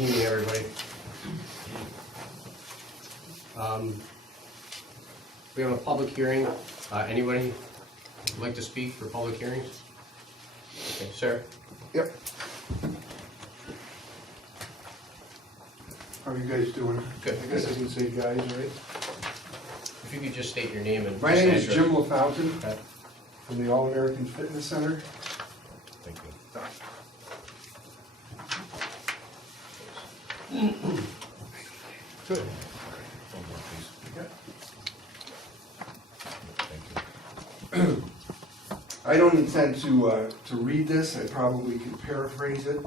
evening, everybody. We have a public hearing. Anybody would like to speak for public hearings? Okay, sir. Yep. How are you guys doing? Good. I guess I can say guys, right? If you could just state your name and My name is address. Jim LaFountain Okay. from the All-American Fitness Center. Thank you. Good. One more, please. Yeah. Thank you. I don't intend to read this. I probably can paraphrase it.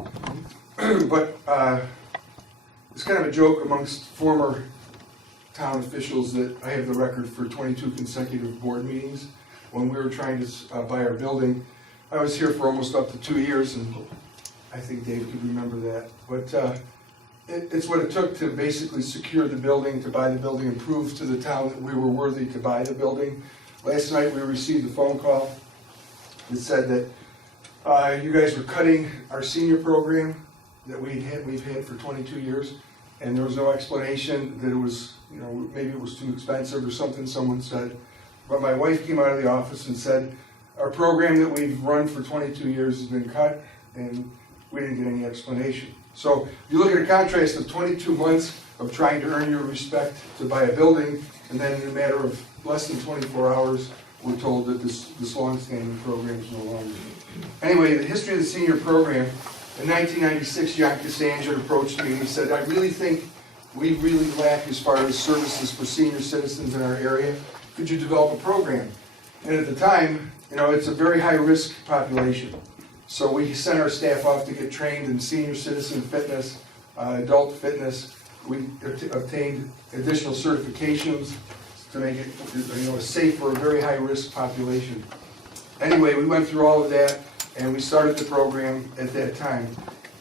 But it's kind of a joke amongst former town officials that I have the record for 22 consecutive board meetings. When we were trying to buy our building, I was here for almost up to 2 years, and I think Dave could remember that. But it's what it took to basically secure the building, to buy the building, and prove to the town that we were worthy to buy the building. Last night we received a phone call that said that you guys were cutting our senior program that we've had for 22 years, and there was no explanation that it was, maybe it was too expensive or something, someone said. But my wife came out of the office and said, our program that we've run for 22 years has been cut, and we didn't get any explanation. So if you look at a contrast of 22 months of trying to earn your respect to buy a building, and then in a matter of less than 24 hours, we're told that this long-standing program is no longer. Anyway, the history of the senior program, in 1996, John Casanger approached me and he said, I really think we really lack as far as services for senior citizens in our area. Could you develop a program? And at the time, it's a very high-risk population. So we sent our staff off to get trained in senior citizen fitness, adult fitness. We obtained additional certifications to make it safe for a very high-risk population. Anyway, we went through all of that, and we started the program at that time.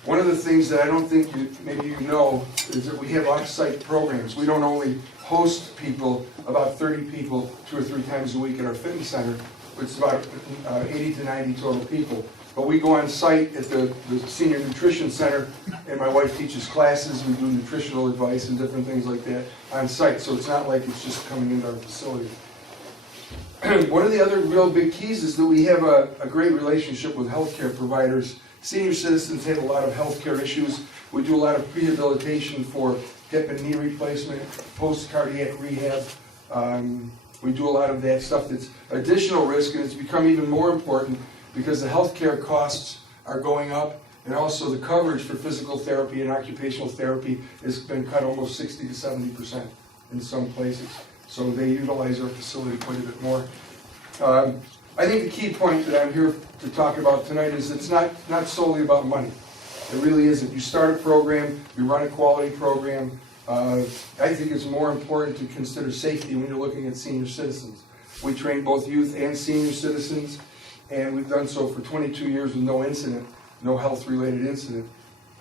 One of the things that I don't think maybe you know is that we have off-site programs. We don't only host people, about 30 people, 2 or 3 times a week at our fitness center. It's about 80 to 90 total people. But we go on site at the Senior Nutrition Center, and my wife teaches classes. We do nutritional advice and different things like that on site. So it's not like it's just coming into our facility. One of the other real big keys is that we have a great relationship with healthcare providers. Senior citizens have a lot of healthcare issues. We do a lot of rehabilitation for hip and knee replacement, post-cardiac rehab. We do a lot of that stuff that's additional risk, and it's become even more important because the healthcare costs are going up, and also the coverage for physical therapy and occupational therapy has been cut almost 60 to 70% in some places. So they utilize our facility quite a bit more. I think the key point that I'm here to talk about tonight is it's not solely about money. It really isn't. You start a program, you run a quality program. I think it's more important to consider safety when you're looking at senior citizens. We train both youth and senior citizens, and we've done so for 22 years with no incident, no health-related incident.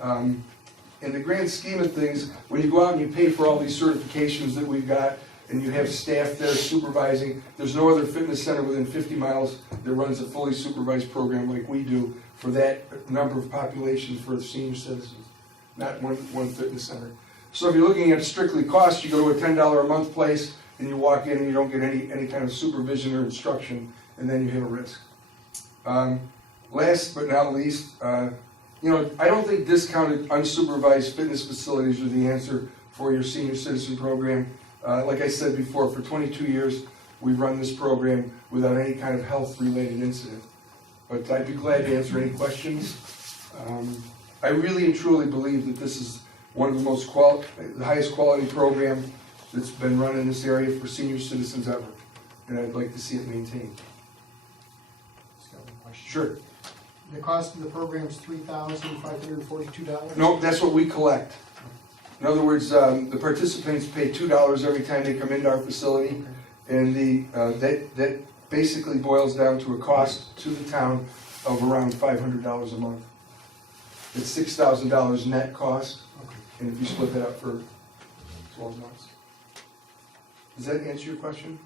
In the grand scheme of things, when you go out and you pay for all these certifications that we've got, and you have staff there supervising, there's no other fitness center within 50 miles that runs a fully supervised program like we do for that number of population for the senior citizens, not one fitness center. So if you're looking at strictly cost, you go to a $10 a month place, and you walk in and you don't get any kind of supervision or instruction, and then you have a risk. Last but not least, I don't think discounted unsupervised fitness facilities are the answer for your senior citizen program. Like I said before, for 22 years, we've run this program without any kind of health-related incident. But I'd be glad to answer any questions. I really and truly believe that this is one of the highest quality program that's been run in this area for senior citizens ever. And I'd like to see it maintained. Just got one question. Sure. The cost of the program is $3,542? No, that's what we collect. In other words, the participants pay $2 every time they come into our facility, and that basically boils down to a cost to the town of around $500 a month. It's $6,000 net cost, and if you split that up for 12 months. Does that answer your question?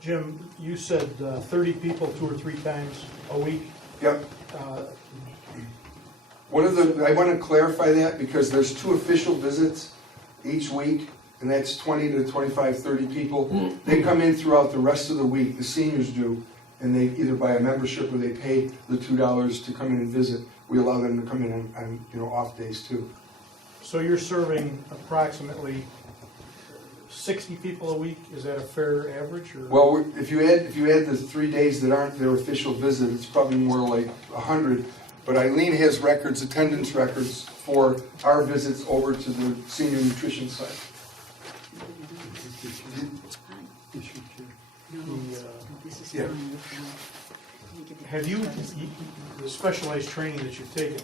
Jim, you said 30 people 2 or 3 times a week. Yep. I want to clarify that because there's 2 official visits each week, and that's 20 to 25, 30 people. They come in throughout the rest of the week, the seniors do, and they either buy a membership or they pay the $2 to come in and visit. We allow them to come in on off days too. So you're serving approximately 60 people a week, is that a fair average, or? Well, if you add the 3 days that aren't their official visit, it's probably more like 100. But Eileen has records, attendance records for our visits over to the senior nutrition site. Yeah. Have you, the specialized training that you've taken,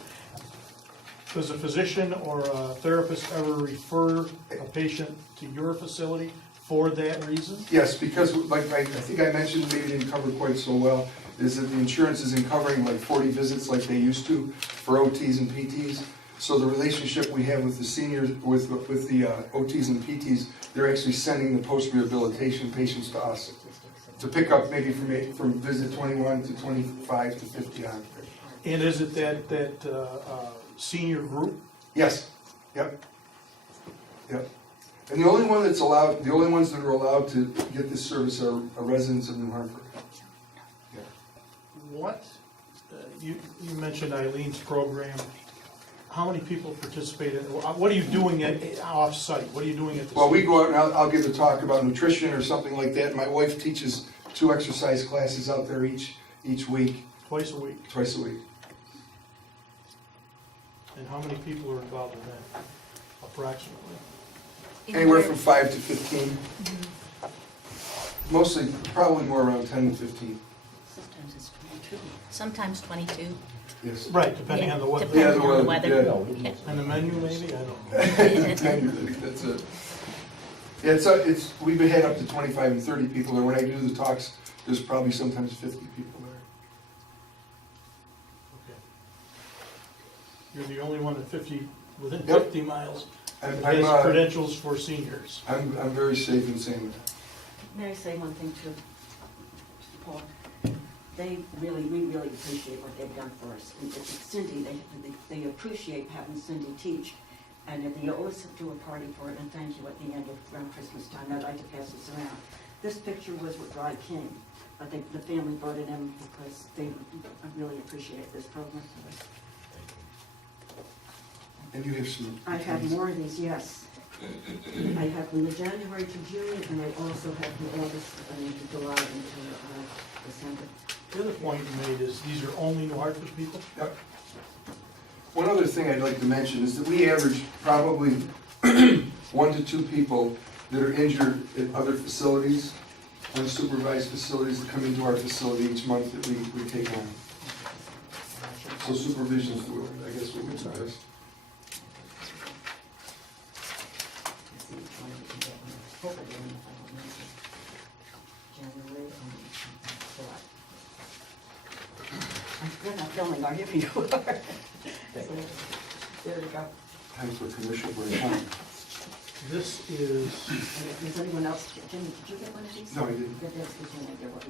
does a physician or a therapist ever refer a patient to your facility for that reason? Yes, because like I think I mentioned, maybe didn't cover quite so well, is that the insurance isn't covering like 40 visits like they used to for OTs and PTs. So the relationship we have with the seniors, with the OTs and PTs, they're actually sending the post-rehabilitation patients to us to pick up maybe from visit 21 to 25 to 50 on. And is it that senior group? Yes, yep. And the only ones that are allowed to get this service are residents of New Hartford. Yeah. What, you mentioned Eileen's program. How many people participate in it? What are you doing off-site? What are you doing at the? Well, we go out and I'll give a talk about nutrition or something like that. My wife teaches 2 exercise classes out there each week. Twice a week? Twice a week. And how many people are involved in that, approximately? Anywhere from 5 to 15. Mostly, probably more around 10 to 15. Sometimes it's 22. Sometimes 22. Yes. Right, depending on the weather. Depending on the Yeah. weather. And the menu, maybe? I don't know. That's it. Yeah, it's we've had up to 25 and 30 people, and when I do the talks, there's probably sometimes 50 people there. Okay. You're the only one at 50, within Yep. 50 miles I'm, that has I'm, credentials for seniors. I'm very safe in saying that. May I say one thing too, Mr. Paul? We really appreciate what they've done for us. And Cindy, they appreciate having Cindy teach. And if they always do a party for it, and thank you at the end of around Christmas time, I'd like to pass this around. This picture was with Dry King, but the family brought it in because they really appreciate this program for us. And you have some. I have more of these, yes. I have from the January to June, and I also have from August and July into December. The other point you made is these are only New Hartford people? Yep. One other thing I'd like to mention is that we average probably 1 to 2 people that are injured at other facilities, unsupervised facilities that come into our facility each month that we take on. So supervision is, I guess, what we suggest. January and July. You're not filming, are you? You are. So, there we go. Time for commercial break. This is, Does anyone else, Jim, did you get one of these? No, I didn't. Good, that's good, Jim, I get one.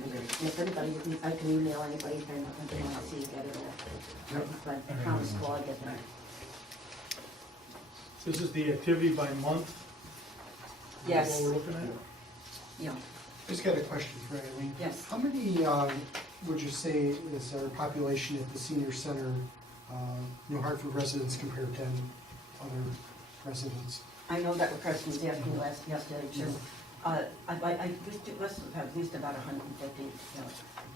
If anybody, I can email anybody if they want to see you get it. But I promise to all get that. this is the activity by month? Is that Yes. what we're looking at? Yeah, Just got a question for Eileen. yes. How many, would you say is our population at the senior center, New Hartford residents compared to other residents? I know that question was asked me yesterday too. I must have used about 150,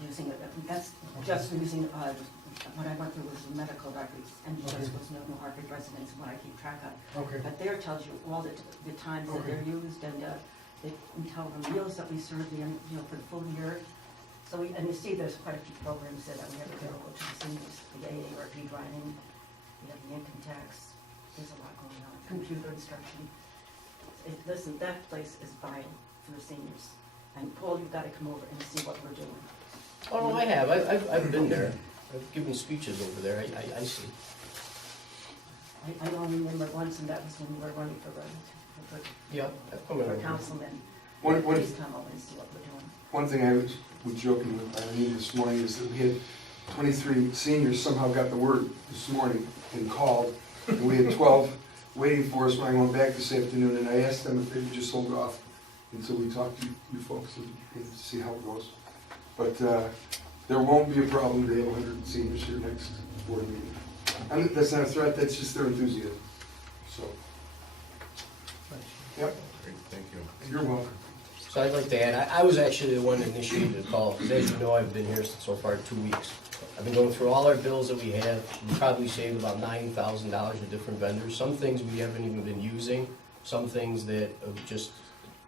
using it. That's just using, what I went through was the medical records, and just was no New Hartford residents, what I keep track of. Okay. But there tells you all the times that they're used, and they can tell the meals that we serve them, for the full year. So and you see there's quite a few programs that we have available to the seniors, the AARP driving, we have the income tax, there's a lot going on, computer instruction. Listen, that place is vital for the seniors. And Paul, you've got to come over and see what we're doing. Oh, no, I have. I've been there. I've given speeches over there. I see. I don't remember once, and that was when we were running for Yeah, I've come over. councilman. One Please come over and see what we're doing. thing I was joking with Eileen this morning is that we had 23 seniors somehow got the word this morning and called, and we had 12 waiting for us when I went back this afternoon, and I asked them if they would just hold off until we talk to you folks and see how it goes. But there won't be a problem to have 100 seniors here next board meeting. That's not a threat, that's just their enthusiasm. So, yep, Great, thank you. you're welcome. So I'd like to add, I was actually the one that initiated the call, because as you know, I've been here so far 2 weeks. I've been going through all our bills that we have. We probably saved about $9,000 with different vendors. Some things we haven't even been using, some things that are just,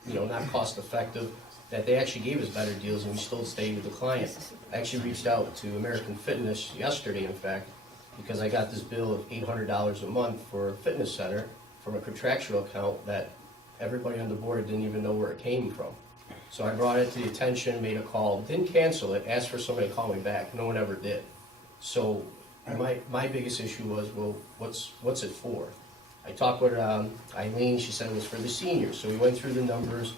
not cost effective, that they actually gave us better deals and we still stayed with the client. I actually reached out to American Fitness yesterday, in fact, because I got this bill of $800 a month for a fitness center from a contractual account that everybody on the board didn't even know where it came from. So I brought it to the attention, made a call, didn't cancel it, asked for somebody to call me back. No one ever did. So my biggest issue was, well, what's it for? I talked with Eileen, she said it was for the seniors. So we went through the numbers.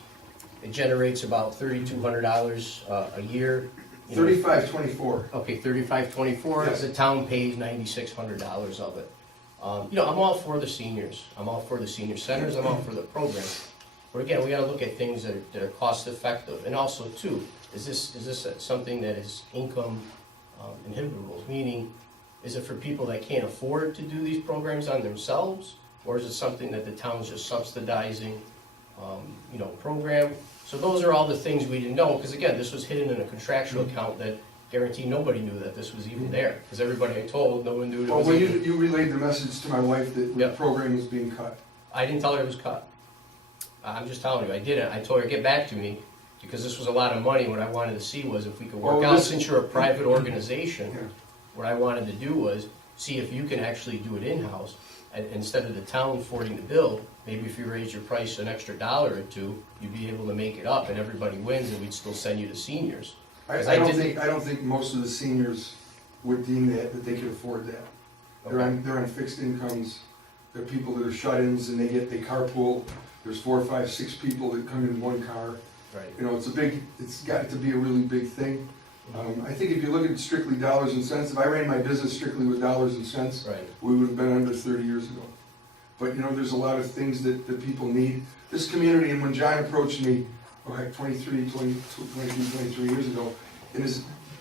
It generates about $3,200 a year. $35.24. Okay, $35.24. Yes. The town pays $9,600 of it. I'm all for the seniors. I'm all for the senior centers. I'm all for the program. But again, we got to look at things that are cost effective. And also, too, is this something that is income inhibitable? Meaning, is it for people that can't afford to do these programs on themselves, or is it something that the town's just subsidizing? Program. So those are all the things we didn't know, because again, this was hidden in a contractual account that guaranteed nobody knew that this was even there, because everybody I told, no one knew it Well, was when even. you relayed the message to my wife that the Yep. program is being cut. I didn't tell her it was cut. I'm just telling you, I didn't. I told her, get back to me, because this was a lot of money. What I wanted to see was if we could work Well, out, this- since you're a private organization, Yeah. what I wanted to do was see if you can actually do it in-house, and instead of the town footing the bill, maybe if you raise your price an extra $1 or $2, you'd be able to make it up, and everybody wins, and we'd still send you to seniors. I 'Cause don't think most of the seniors would deem that they could afford that. They're on fixed incomes. They're people that are shut-ins and they carpool. There's 4, 5, 6 people that come in one car. Right. It's got to be a really big thing. I think if you look at it strictly dollars and cents, if I ran my business strictly with dollars and cents, Right. we would have been under 30 years ago. But there's a lot of things that people need. This community, and when John approached me, 23 years ago,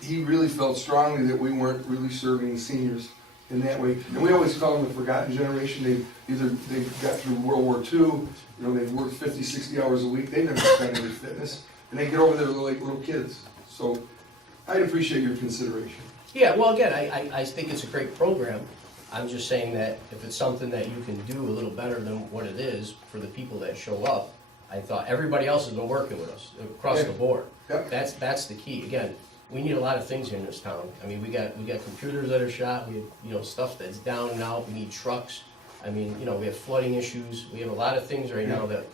he really felt strongly that we weren't really serving seniors in that way. And we always call them the forgotten generation. They've got through World War II, they've worked 50, 60 hours a week. They've never spent any fitness. And they get over there like little kids. So I'd appreciate your consideration. Yeah, well, again, I think it's a great program. I'm just saying that if it's something that you can do a little better than what it is for the people that show up, I thought everybody else has been working with us across the board. Yep. That's the key. Again, we need a lot of things here in this town. I mean, we got computers that are shot. We have stuff that's down and out. We need trucks. I mean, we have flooding issues. We have a lot of things right now that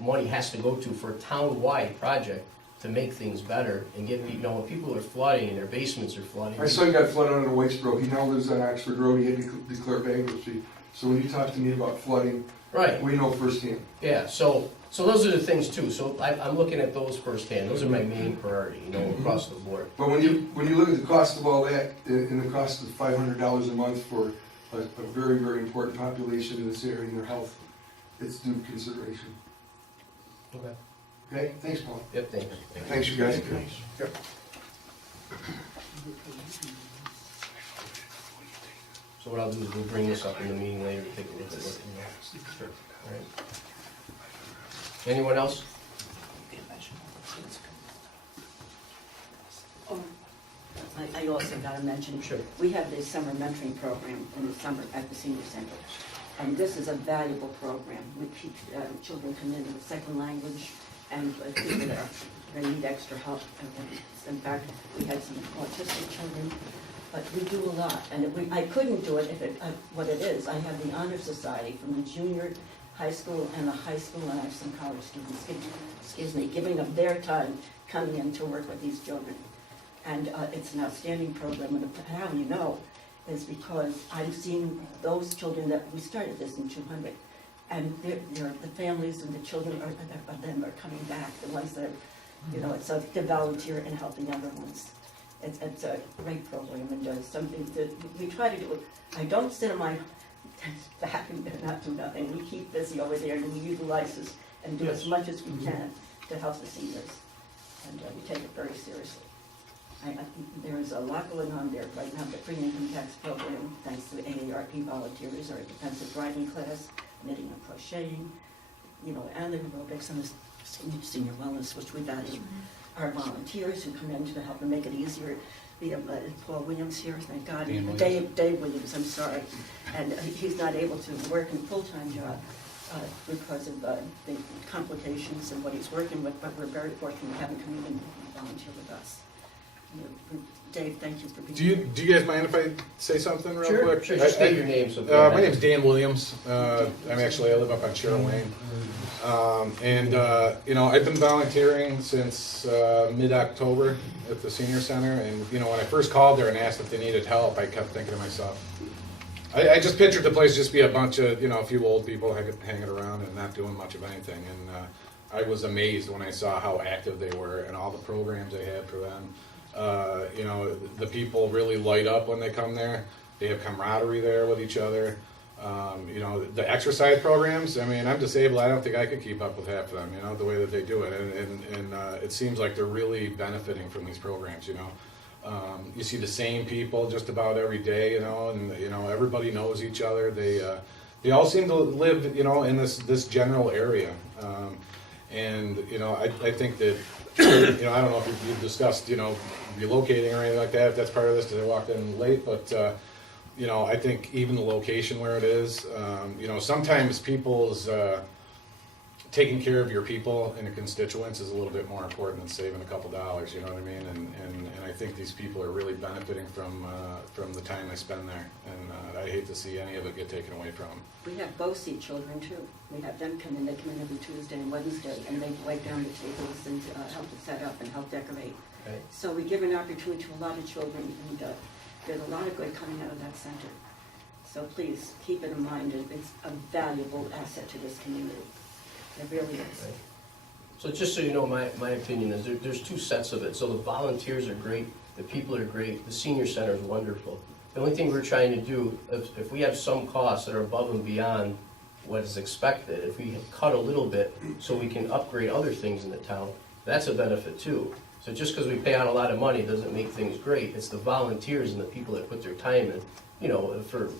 money has to go to for a town-wide project to make things better and get when people are flooding and their basements are flooding. My son got flooded under Whitesboro. He now lives on Oxford Road. He had to declare bankruptcy. So when you talk to me about flooding, Right. we know firsthand. Yeah, so those are the things too. So I'm looking at those firsthand. Those are my main priority, across the board. But when you look at the cost of all that, and the cost of $500 a month for a very, very important population in this area and their health, it's due consideration. Okay. Okay, thanks, Paul. Yep, thanks. Thanks, you guys. Yep. So what I'll do is we'll bring this up in the meeting later to take a look at what, Sure. All right. Anyone else? I also gotta mention, Sure. we have this summer mentoring program in the summer at the senior center. And this is a valuable program. We teach children come in with a second language and people that need extra help. In fact, we had some autistic children, but we do a lot. And I couldn't do it what it is. I have the Honor Society from the junior high school and the high school, and I have some college students, giving up their time coming in to work with these children. And it's an outstanding program, and how you know is because I've seen those children that we started this in 200, and the families and the children of them are coming back, the ones that, so they volunteer and help the younger ones. It's a great program and does something that we try to do. I don't sit on my back and not do nothing. We keep busy over there and we utilize this and do as much as we can to help the seniors. And we take it very seriously. There is a lot going on there right now. The free income tax program, thanks to AARP volunteers, our defensive driving class, knitting and crocheting, you know, and the aerobics and the senior wellness, which we value. Our volunteers who come in to help and make it easier. We have Paul Williams here, thank God. Dave Williams, I'm sorry. And he's not able to work in a full-time job because of the complications and what he's working with, but we're very fortunate to have him come in and volunteer with us. Dave, thank you for being here. Do you guys mind if I say something real Sure, quick? sure, just state your name. So My name's Dan Williams. I live up on Cheryl Lane. You know, I've been volunteering since mid-October at the senior center, and you know, when I first called there and asked if they needed help, I kept thinking to myself, I just pictured the place just be a bunch of, you know, a few old people hanging around and not doing much of anything, and I was amazed when I saw how active they were and all the programs they had for them. You know, the people really light up when they come there. They have camaraderie there with each other. You know, the exercise programs, I mean, I'm disabled. I don't think I could keep up with half of them, you know, the way that they do it. And it seems like they're really benefiting from these programs, you know. You see the same people just about every day, you know, and, you know, everybody knows each other. They all seem to live, you know, in this general area. And, you know, I think that, you know, I don't know if you've discussed, you know, relocating or anything like that, if that's part of this, because I walked in late, but, you know, I think even the location where it is, you know, sometimes people's taking care of your people and your constituents is a little bit more important than saving a couple dollars, you know what I mean? And I think these people are really benefiting from the time they spend there, and I hate to see any of it get taken away from them. We have BOCES children too. We have them come in. They come in every Tuesday and Wednesday, and they wipe down the tables and help to set up and help decorate. Okay. So we give an opportunity to a lot of children, and there's a lot of good coming out of that center. So please keep it in mind. It's a valuable asset to this community. It really is. Okay. So just so you know, my opinion is there's two sets of it. So the volunteers are great, the people are great, the senior center is wonderful. The only thing we're trying to do, if we have some costs that are above and beyond what is expected, if we cut a little bit so we can upgrade other things in the town, that's a benefit too. So just because we pay out a lot of money doesn't make things great. It's the volunteers and the people that put their time in, you know, for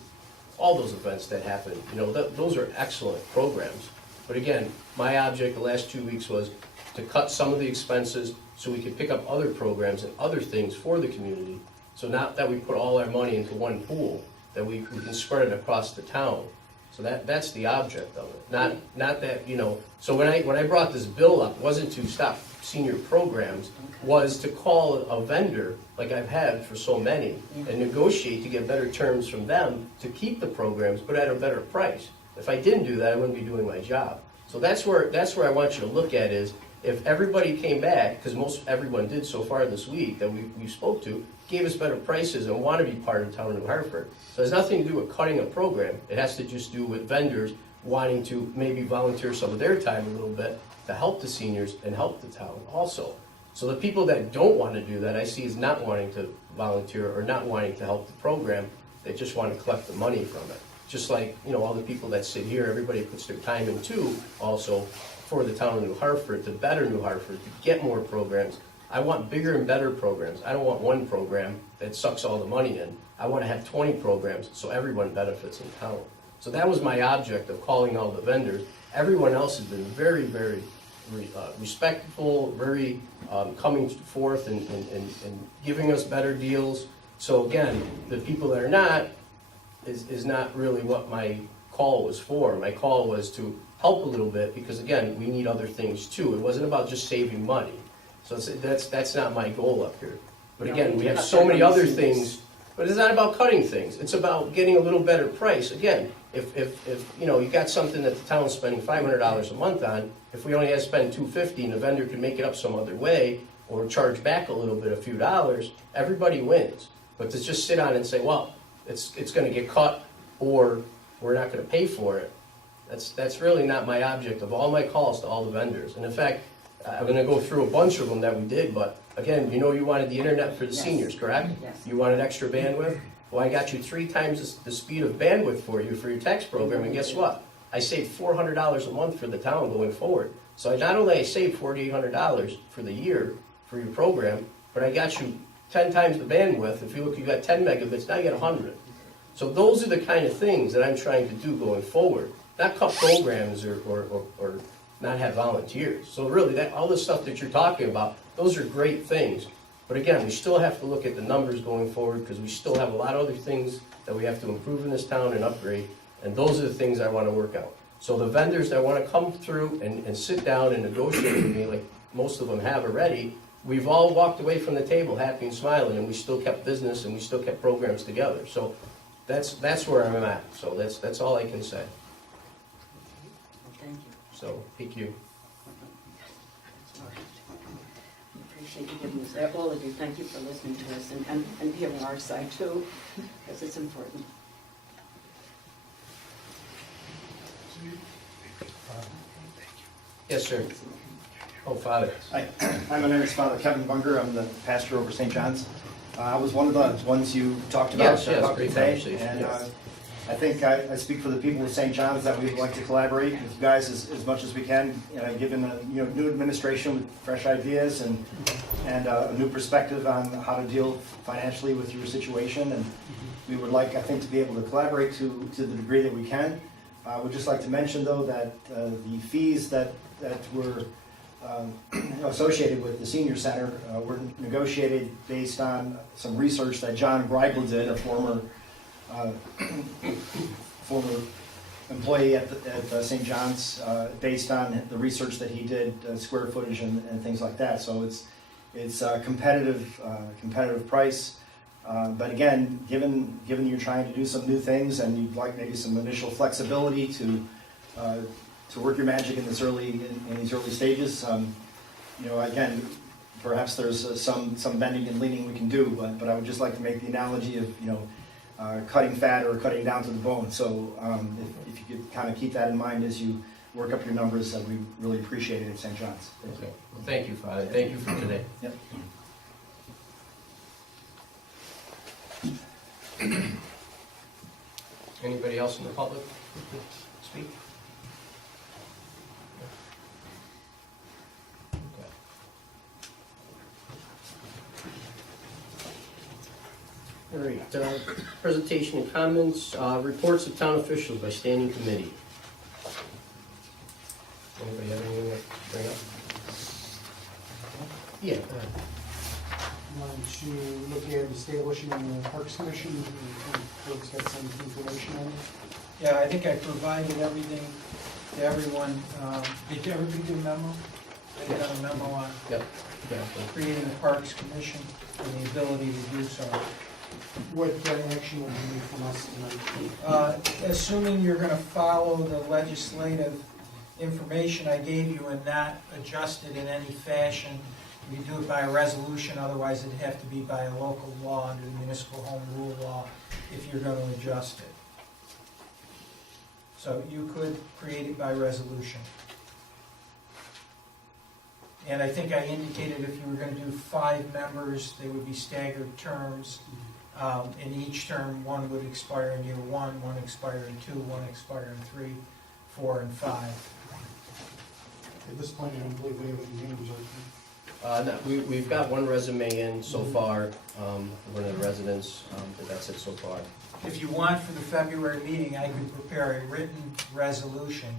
all those events that happen. You know, those are excellent programs. But again, my object the last 2 weeks was to cut some of the expenses so we could pick up other programs and other things for the community. So not that we put all our money into one pool, that we can spread it across the town. So that's the object of it. Not that, you know, so when I brought this bill up, wasn't to stop senior programs, was to call a vendor, like I've had for so many, and negotiate to get better terms from them to keep the programs, but at a better price. If I didn't do that, I wouldn't be doing my job. So that's where I want you to look at is, if everybody came back, because most everyone did so far this week that we spoke to, gave us better prices and want to be part of the town of New Hartford. So it has nothing to do with cutting a program. It has to just do with vendors wanting to maybe volunteer some of their time a little bit to help the seniors and help the town also. So the people that don't want to do that, I see as not wanting to volunteer or not wanting to help the program. They just want to collect the money from it. Just like, you know, all the people that sit here, everybody puts their time in too, also, for the town of New Hartford, to better New Hartford, to get more programs. I want bigger and better programs. I don't want one program that sucks all the money in. I want to have 20 programs so everyone benefits in town. So that was my object of calling all the vendors. Everyone else has been very, very respectful, very coming forth and giving us better deals. So again, the people that are not, is not really what my call was for. My call was to help a little bit because, again, we need other things too. It wasn't about just saving money. So that's not my goal up here. But again, we have so many other things, but it's not about cutting things. It's about getting a little better price. Again, if you know, you got something that the town's spending $500 a month on, if we only have to spend $250 and the vendor can make it up some other way or charge back a little bit, a few dollars, everybody wins. But to just sit on and say, well, it's going to get cut or we're not going to pay for it, that's really not my object of all my calls to all the vendors. And in fact, I'm going to go through a bunch of them that we did, but Again, you know you wanted the internet for the Yes. seniors, correct? Yes. You wanted extra bandwidth? Well, I got you 3 times the speed of bandwidth for you for your tax program, and guess what? I saved $400 a month for the town going forward. So not only I saved $4,800 for the year for your program, but I got you 10 times the bandwidth. If you look, you got 10 megabits, now you got 100. So those are the kind of things that I'm trying to do going forward. Not cut programs or not have volunteers. So really, all the stuff that you're talking about, those are great things. But again, we still have to look at the numbers going forward because we still have a lot of other things that we have to improve in this town and upgrade. And those are the things I want to work out. So the vendors that want to come through and sit down and negotiate with me, like most of them have already, we've all walked away from the table happy and smiling, and we still kept business and we still kept programs together. So that's where I'm at. So that's all I can say. Thank you. So thank you. All right. We appreciate you giving us, all of you, thank you for listening to us and hearing our side too, because it's important. Yes, sir. Oh, Father. Hi, I'm my name is Father Kevin Bunger. I'm the pastor over St. John's. I was one of the ones you talked about. Yes, about great today, conversation, and yes. I think I speak for the people of St. John's that we'd like to collaborate with you guys as much as we can, given a new administration with fresh ideas and a new perspective on how to deal financially with your situation. And we would like, I think, to be able to collaborate to the degree that we can. I would just like to mention, though, that the fees that were associated with the senior center were negotiated based on some research that John Greigel did, a former employee at St. John's, based on the research that he did, square footage and things like that. So it's a competitive price. But again, given you're trying to do some new things and you'd like maybe some initial flexibility to work your magic in these early stages, again, perhaps there's some bending and leaning we can do. But I would just like to make the analogy of cutting fat or cutting down to the bone. So if you could kind of keep that in mind as you work up your numbers, we really appreciate it at St. John's. Okay. Well, thank you, Father. Thank you for today. Yep. Anybody else in the public speak? Okay. All right, presentation and comments, reports of town officials by standing committee. Anybody have anything to bring up? Yeah, go ahead. To look at establishing the Parks Commission, and folks got some information on it. Yeah, I think I provided everything to everyone. Did everybody get a memo? I got a memo on Yep. Yeah. creating the Parks Commission and the ability to do so. What action will you need from us tonight? Assuming you're gonna follow the legislative information I gave you and not adjust it in any fashion, you do it by a resolution, otherwise it'd have to be by a local law under the municipal home rule law if you're gonna adjust it. So you could create it by resolution. And I think I indicated if you were gonna do 5 members, they would be staggered terms. In each term, one would expire in year 1, one expire in 2, one expire in 3, 4, and 5. At this point, I don't believe we have any names, No, we've got one resume in so far, one of the residents, but that's it so far. If you want for the February meeting, I could prepare a written resolution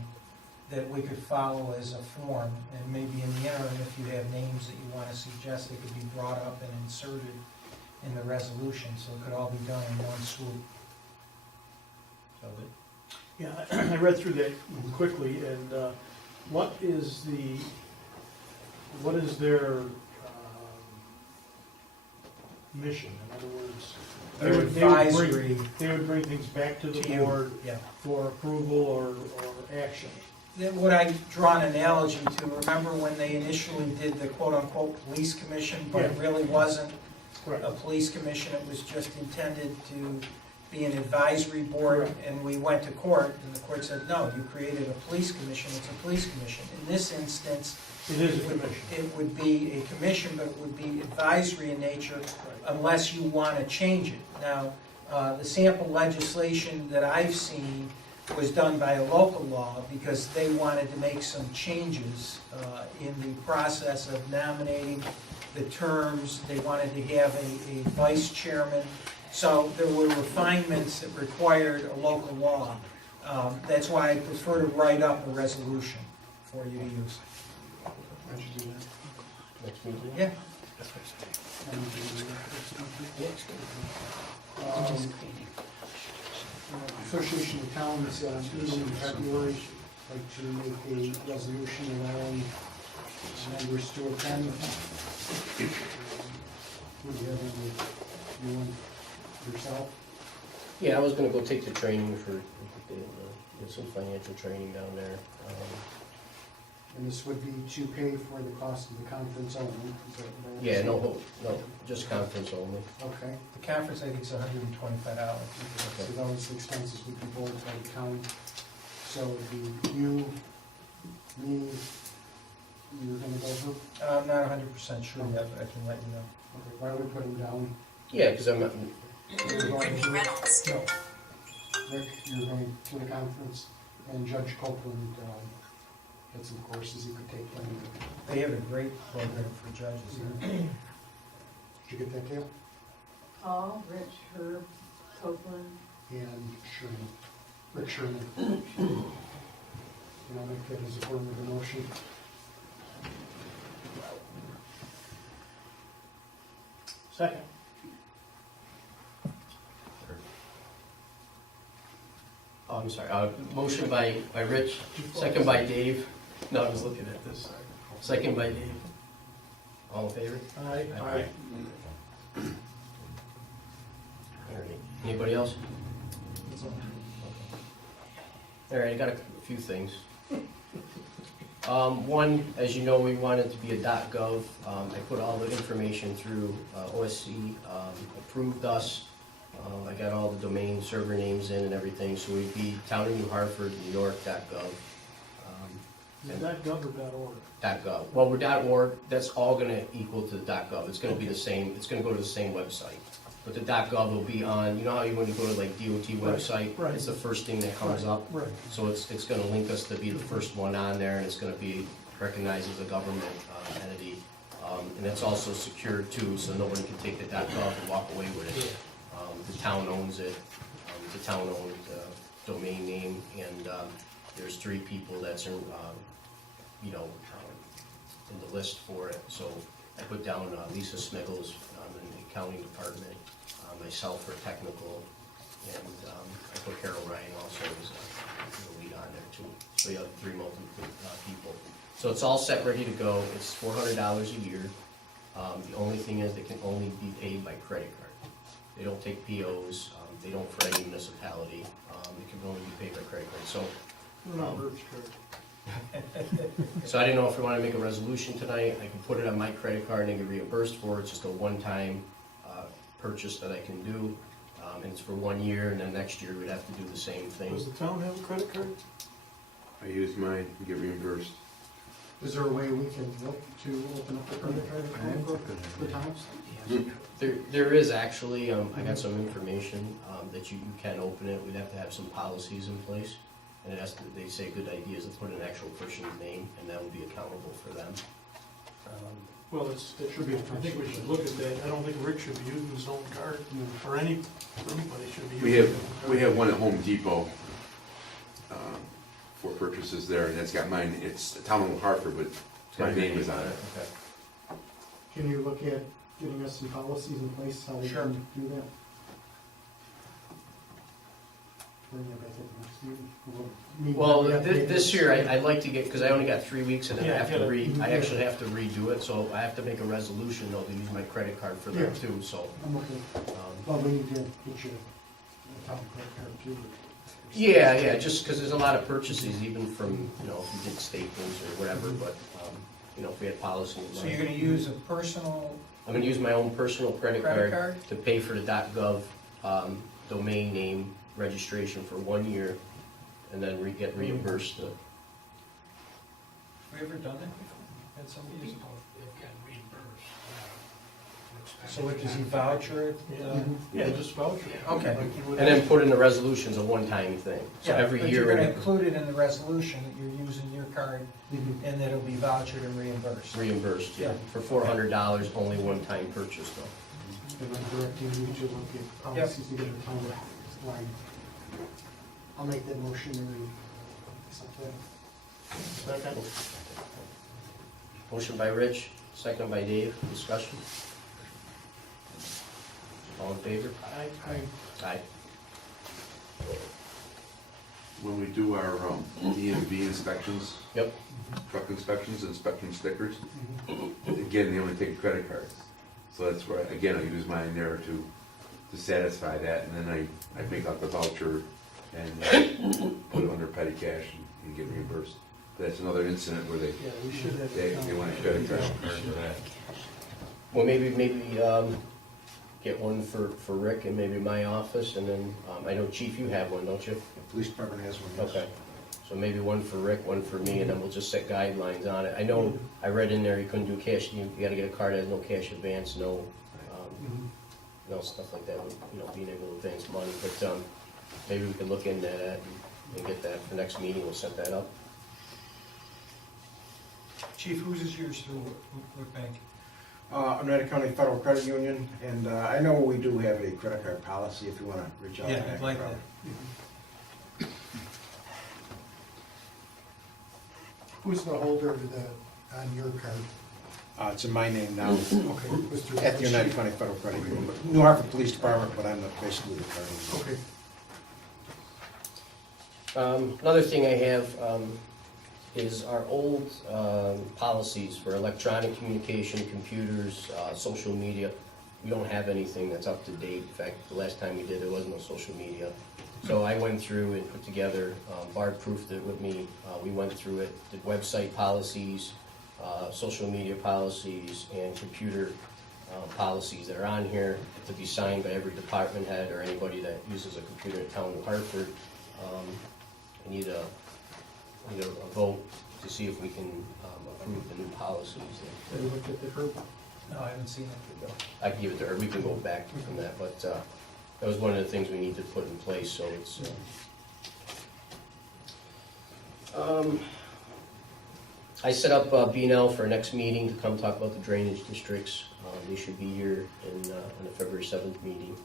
that we could follow as a form, and maybe in the interim, if you have names that you want to suggest, they could be brought up and inserted in the resolution, so it could all be done in one swoop. So good. Yeah, I read through that quickly, and what is their mission? In other words, Their advisory they would bring things back to the to you. board Yeah. for approval or action. What I draw an analogy to, remember when they initially did the quote-unquote police commission, but it Yeah. really wasn't Correct. a police commission, it was just intended to be an advisory board, and we went to court, and the court said, no, you created a police commission, it's a police commission. In this instance, It is a commission. It would be a commission, but it would be advisory in nature unless you want to change it. Now, the sample legislation that I've seen was done by a local law because they wanted to make some changes in the process of nominating the terms. They wanted to have a vice chairman. So there were refinements that required a local law. That's why I prefer to write up a resolution for you to use. I should do that. Next meeting? Yeah. And we can do that. Association of Towns, meeting in February, like to make a resolution allowing members to attend. Would you have any, you want yourself? Yeah, I was gonna go take the training for, get some financial training down there. And this would be to pay for the cost of the conference only? Is that what I Yeah, no, understand? just conference only. Okay, The conference, I think, is $125. so those expenses would be borne by the county. So it would be you, me, you're gonna go through? I'm not 100% sure yet, but I can let you know. Okay, why don't we put him down? Yeah, because I'm not, You're going to it? No. Rick, you're going to the conference, and Judge Copeland, had some courses you could take down. They have a great program for judges. Did you get that, Dale? Paul, Rich, Herb, Copeland. And Sherman, Rick Sherman. And I'll make that as a form of a motion. Second. oh, I'm sorry, motion by Rich, second by Dave. No, I was looking at this. Second by Dave. All in favor? Aye. Aye. All right. Anybody else? All right, I got a few things. One, as you know, we want it to be a .gov. I put all the information through. OSC approved us. I got all the domain server names in and everything, so we'd be Town of New Hartford, New York.gov. Is that .gov or .org? .gov. Well, we're .org. That's all going to equal to .gov. It's going to be the same. It's going to go to the same website. But the .gov will be on. You know how you when you go to like DOT website, right. it's the first thing that comes up. Right. So it's going to link us to be the first one on there, and it's going to be recognized as a government entity. And it's also secured too, so nobody can take the .gov and walk away with it. The town owns it. The town owns the domain name, and there's 3 people that's in the list for it. So I put down Lisa Smiggles in the accounting department, myself for technical, and I put Carol Ryan also as the lead on there too. So you have 3 multiple people. So it's all set, ready to go. It's $400 a year. The only thing is they can only be paid by credit card. They don't take POs. They don't for any municipality. They can only be paid by credit card. So. So I didn't know if we want to make a resolution tonight. I can put it on my credit card and get reimbursed for it. It's just a one-time purchase that I can do. And it's for 1 year, and then next year we'd have to do the same thing. Does the town have a credit card? I use mine and get reimbursed. Is there a way we can look to open up a credit card account for towns? There is actually, I got some information that you can open it. We'd have to have some policies in place. And it has to, they say good idea is to put an actual person's name, and that would be accountable for them. Well, it should be, I think we should look at that. I don't think Rick should be using his own card, or anybody should be using We have, his own card. we have one at Home Depot for purchases there, and that's got mine, it's the Town of Hartford, but my name is on it. Okay. Can you look at getting us some policies in place, how we Sure. can do that? Bring it back at the next meeting. Well, We have to make this year, I'd like to get, because I only got 3 weeks, and then I Yeah, have to yeah. I actually have to redo it, so I have to make a resolution though to use my credit card for that Yeah. too, so. I'm okay. Well, we need to get you a town credit card too. Yeah, just because there's a lot of purchases, even from, if you did Staples or whatever, but, if we had policy. So you're gonna use a personal I'm gonna use my own personal credit credit card card? to pay for the .gov domain name registration for 1 year, and then get reimbursed. Have we ever done that before? had some years ago. They've got reimbursed. So what, does he voucher it? Yeah, just voucher. Okay. Like you would And then have- put in the resolutions a one-time thing. So Yeah, every but year. you're gonna include it in the resolution that you're using your card, Mhm. and that it'll be vouchered and reimbursed. Reimbursed, yeah, Yeah. for $400, only one-time purchase though. And I'm directing you to look at policies to get a town line. I'll make that motion and accept that. Second. Motion by Rich, second by Dave, discussion. All in favor? Aye. When we do our EMV inspections, Yep, truck inspections, inspection stickers, again, they only take credit cards. So that's where, again, I use mine there to satisfy that, and then I make out the voucher and put it under petty cash and get reimbursed. That's another incident where Yeah, we should have. they want a credit card. well, maybe, get one for Rick and maybe my office, and then, I know Chief, you have one, don't you? The police department has one, yes. Okay, so maybe one for Rick, one for me, and then we'll just set guidelines on it. I know, I read in there you couldn't do cash, you gotta get a card that has no cash advance, no, no stuff like that, you know, being able to advance money, but, maybe we can look into that and get that for next meeting, we'll set that up. Chief, whose is yours through what bank? United County Federal Credit Union, and I know we do have a credit card policy if you want to reach out to Yeah, that. I'd like crowd. that. Who's the holder of on your card? It's in my name now, Okay, Mr. at the United County Federal Credit Union, but New Hartford Police Department, but I'm basically the card holder. Okay. Another thing I have is our old policies for electronic communication, computers, social media. We don't have anything that's up to date. In fact, the last time we did, there was no social media. So I went through and put together, Bart proofed it with me, we went through it, did website policies, social media policies, and computer policies that are on here to be signed by every department head or anybody that uses a computer in town of Hartford. I need a vote to see if we can approve the new policies. Have you looked at the herb? No, I haven't seen it. I can give it to her, we can go back from that, but that was one of the things we need to put in place, so it's... I set up B&L for our next meeting to come talk about the drainage districts. They should be here in the February 7th meeting.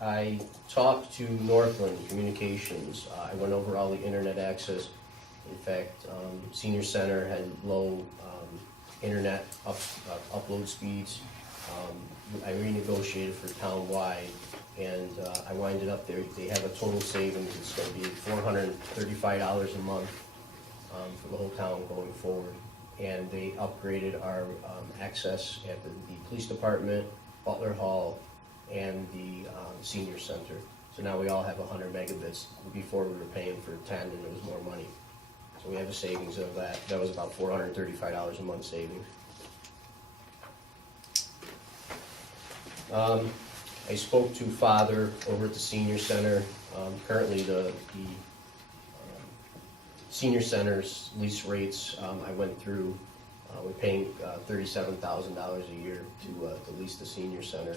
I talked to Northland Communications. I went over all the internet access. In fact, Senior Center had low internet upload speeds. I renegotiated for town-wide, and I winded up there. They have a total savings. It's going to be $435 a month for the whole town going forward. And they upgraded our access at the police department, Butler Hall, and the senior center. So now we all have 100 megabits. Before we were paying for 10 and it was more money. So we have a savings of that. That was about $435 a month savings. I spoke to Father over at the senior center. Currently the senior center's lease rates, I went through, we're paying $37,000 a year to lease the senior center.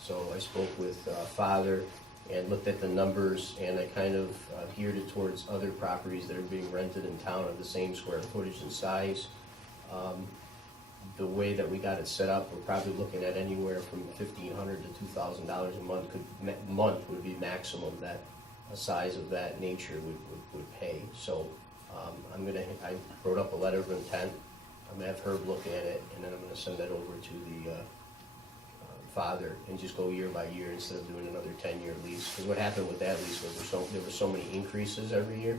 So I spoke with Father and looked at the numbers, and I kind of geared it towards other properties that are being rented in town of the same square footage and size. The way that we got it set up, we're probably looking at anywhere from $1,500 to $2,000 a month would be maximum that a size of that nature would pay. So I wrote up a letter of intent. I'm gonna have Herb look at it, and then I'm gonna send that over to the Father and just go year by year instead of doing another 10-year lease. Because what happened with that lease was there were so many increases every year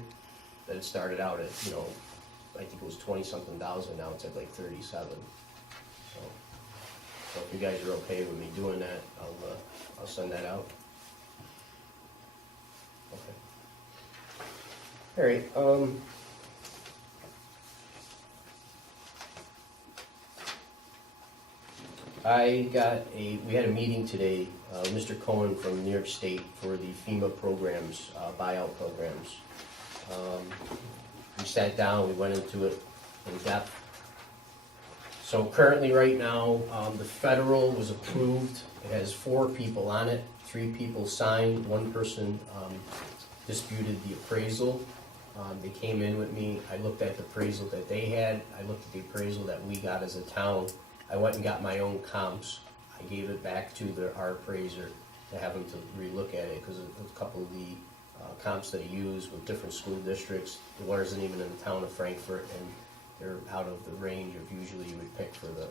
that it started out at, you know, I think it was 20-something thousand, now it's at like 37. So if you guys are okay with me doing that, I'll send that out. Okay. All right. We had a meeting today, Mr. Cohen from New York State for the FEMA programs, buyout programs. We sat down, we went into it in depth. So currently, right now, the federal was approved. It has 4 people on it, 3 people signed, 1 person disputed the appraisal. They came in with me, I looked at the appraisal that they had, I looked at the appraisal that we got as a town. I went and got my own comps. I gave it back to our appraiser to have him to relook at it, because a couple of the comps that he used with different school districts, the one isn't even in the town of Frankfurt, and they're out of the range of usually you would pick for the,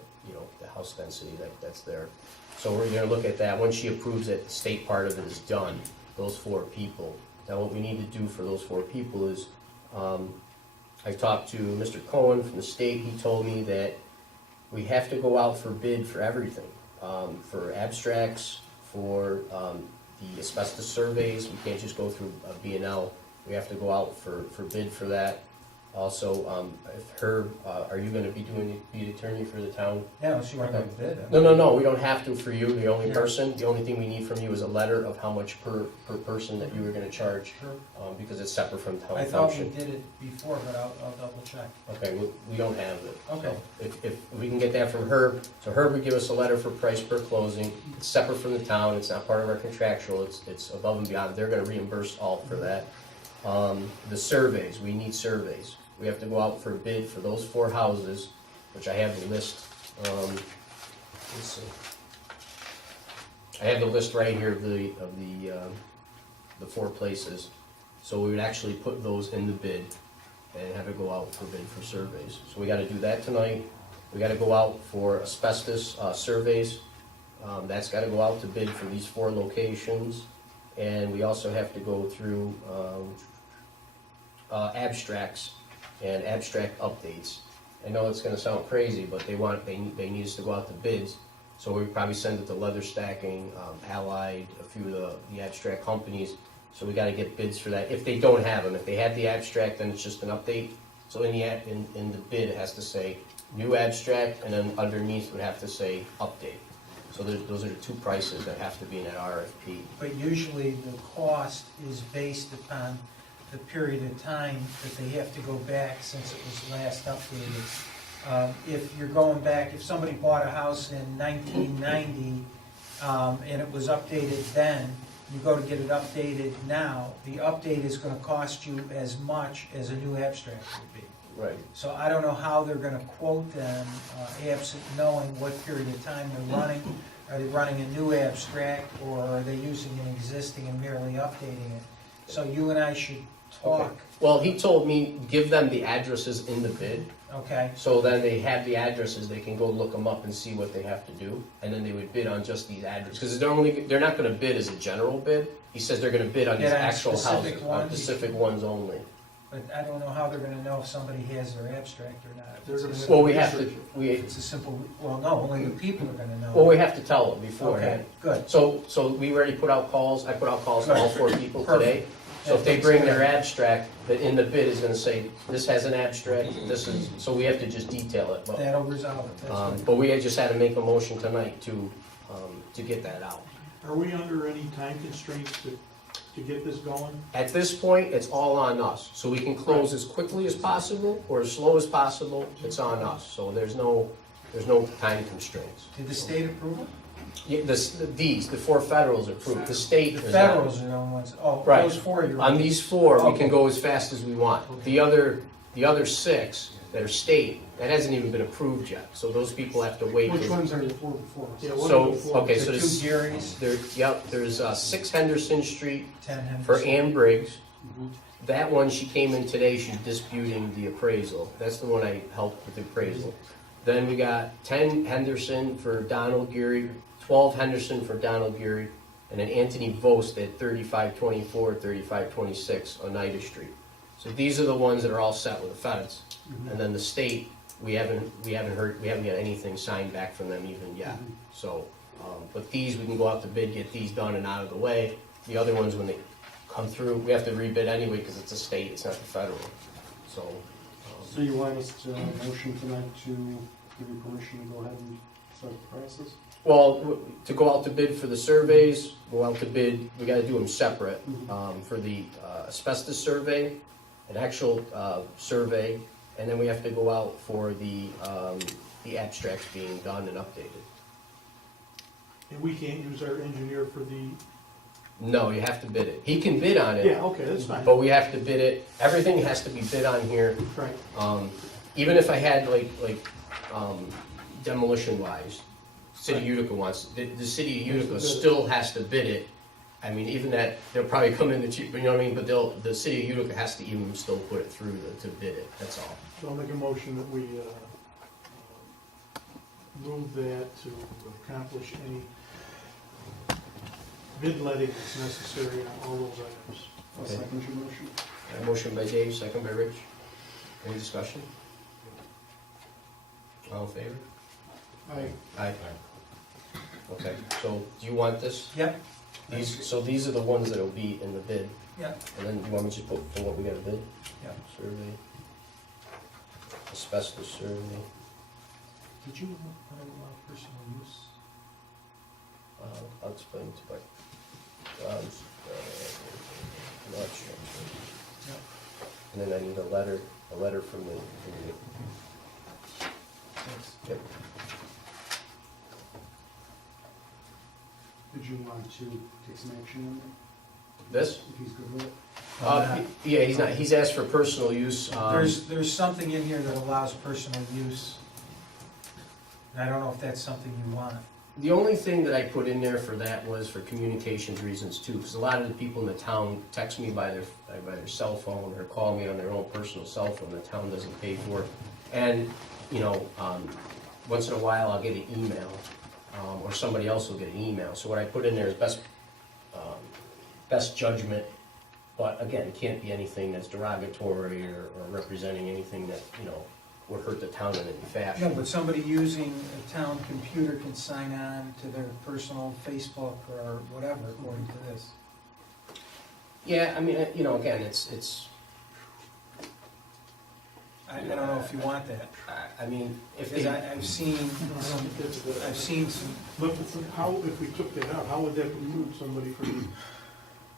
the house density that's there. So we're gonna look at that. Once she approves it, the state part of it is done, those 4 people. Now what we need to do for those 4 people is, I talked to Mr. Cohen from the state. He told me that we have to go out for bid for everything, for abstracts, for the asbestos surveys. We can't just go through B&L. We have to go out for bid for that. Also, if are you gonna be the attorney for the town? Yeah, she wanted to bid. No, we don't have to for you, the only Yeah. person. The only thing we need from you is a letter of how much per person that you were gonna charge, Sure. because it's separate from town I thought we function. did it before, but I'll double check. Okay, we don't have it. Okay. So if we can get that from Herb, so Herb would give us a letter for price per closing. It's separate from the town, it's not part of our contractual, it's above and beyond. They're gonna reimburse all for that. The surveys, we need surveys. We have to go out for a bid for those 4 houses, which I have the list. Let's see. I have the list right here of the 4 places. So we would actually put those in the bid and have it go out for bid for surveys. So we gotta do that tonight. We gotta go out for asbestos surveys. That's gotta go out to bid for these 4 locations. And we also have to go through abstracts and abstract updates. I know it's gonna sound crazy, but they need us to go out to bids. So we probably send it to Leather Stacking, Allied, a few of the abstract companies. So we gotta get bids for that, if they don't have them. If they have the abstract, then it's just an update. So in the bid, it has to say new abstract, and then underneath would have to say update. So those are the 2 prices that have to be in that RFP. But usually the cost is based upon the period of time that they have to go back since it was last updated. If you're going back, if somebody bought a house in 1990, and it was updated then, you go to get it updated now, the update is gonna cost you as much as a new abstract would be. Right. So I don't know how they're gonna quote them, absent knowing what period of time they're running. Are they running a new abstract, or are they using an existing and merely updating it? So you and I should talk, Okay. Well, he told me, give them the addresses in the bid, okay? so then they have the addresses, they can go look them up and see what they have to do, and then they would bid on just these addresses, because they're not gonna bid as a general bid. He says they're gonna bid on these Yeah, on actual specific houses, on ones. specific ones only. But I don't know how they're gonna know if somebody has their abstract or not. They're gonna Well, we have to, It's a simple, well, no, only the people are gonna know. well, we have to tell them Okay, beforehand. good. So we already put out calls, I put out calls to all 4 people today. Perfect. So if they bring their abstract, that in the bid is gonna say, this has an abstract, this is, so we have to just detail it. But That'll resolve it, that's good. but we had just had to make a motion tonight to get that out. Are we under any time constraints to get this going? At this point, it's all on us, so we can close as quickly as possible or as slow as possible, it's on us. So there's no time constraints. Did the state approve it? Yeah, the 4 federals approved, the state The is not. federals are the only ones, oh, Right. those 4 you're. On these 4, we Okay. can go as fast as we want. The other 6 that are state, that hasn't even been approved yet, so those people have to wait. Which ones are the 4 before us? Yeah, what are So, the 4? okay, The so 2 Garys, there's 6 Henderson Street 10 for Henderson. Ann Briggs. Mhm. That one, she came in today, she's disputing the appraisal. That's the one I helped with the appraisal. Then we got 10 Henderson for Donald Geary, 12 Henderson for Donald Geary, and then Anthony Vost at 3524, 3526 Oneida Street. So these are the ones that are all set with the feds. And then the state, we haven't got anything signed back from them even yet. So, but these, we can go out to bid, get these done and out of the way. The other ones, when they come through, we have to rebid anyway, because it's a state, it's not the federal. So, So you want us to motion tonight to give you permission to go ahead and start the process? well, to go out to bid for the surveys, go out to bid, we gotta do them separate. For the asbestos survey, an actual survey, and then we have to go out for the abstracts being done and updated. And we can't use our engineer for the, No, you have to bid it. He can bid on it. yeah, okay, that's fine. But we have to bid it, everything has to be bid on here. Right, Even if I had demolition wise, City of Utica wants, the City of Utica still has to bid it. I mean, even that, they'll probably come in the cheap, you know what I mean, but the City of Utica has to even still put it through to bid it, that's all. so I'll make a motion that we move that to accomplish any bid letting that's necessary on all those items. I'll second your motion. Motion by Dave, second by Rich. Any discussion? All in favor? Aye. Aye. Okay, so do you want this? Yep, So these are the ones that'll be in the bid, yep, and then you want me to just put for what we got to bid? yep. Survey. Asbestos survey, Did you allow personal use? I'll explain to you, Yep. and then I need a letter from the, Thanks. yep. Did you want to take some action on This? that, if he's good with it? Yeah, he's asked for personal use. There's something in here that allows personal use. And I don't know if that's something you want. The only thing that I put in there for that was for communications reasons too, because a lot of the people in the town text me by their cell phone or call me on their own personal cell phone, the town doesn't pay for it. And, you know, once in a while I'll get an email, or somebody else will get an email. So what I put in there is best judgment, but again, it can't be anything that's derogatory or representing anything that, you know, would hurt the town in any fashion. No, but somebody using a town computer can sign on to their personal Facebook or whatever, according to this. Yeah, I mean, you know, again, it's. I don't know if you want that. I mean, if Because they, I've seen some, But how, if we took that out, how would that remove somebody from,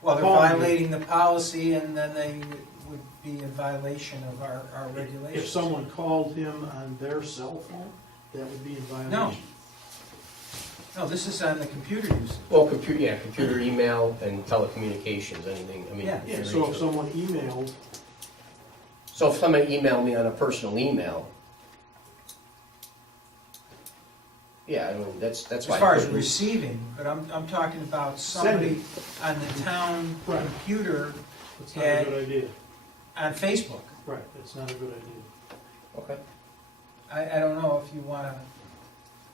well, they're Calling. violating the policy and then they would be in violation of our regulations. if someone called him on their cell phone, that would be in violation? No. No, this is on the computer usage. well, computer, email, and telecommunications, anything, I mean. Yeah. Yeah, so if someone emailed, So if somebody emailed me on a personal email, yeah, I mean, that's As why. far I as put- receiving, but I'm talking about somebody on the town Right. computer that's not a good idea. on Facebook. Right, that's not a good idea. Okay. I don't know if you wanna,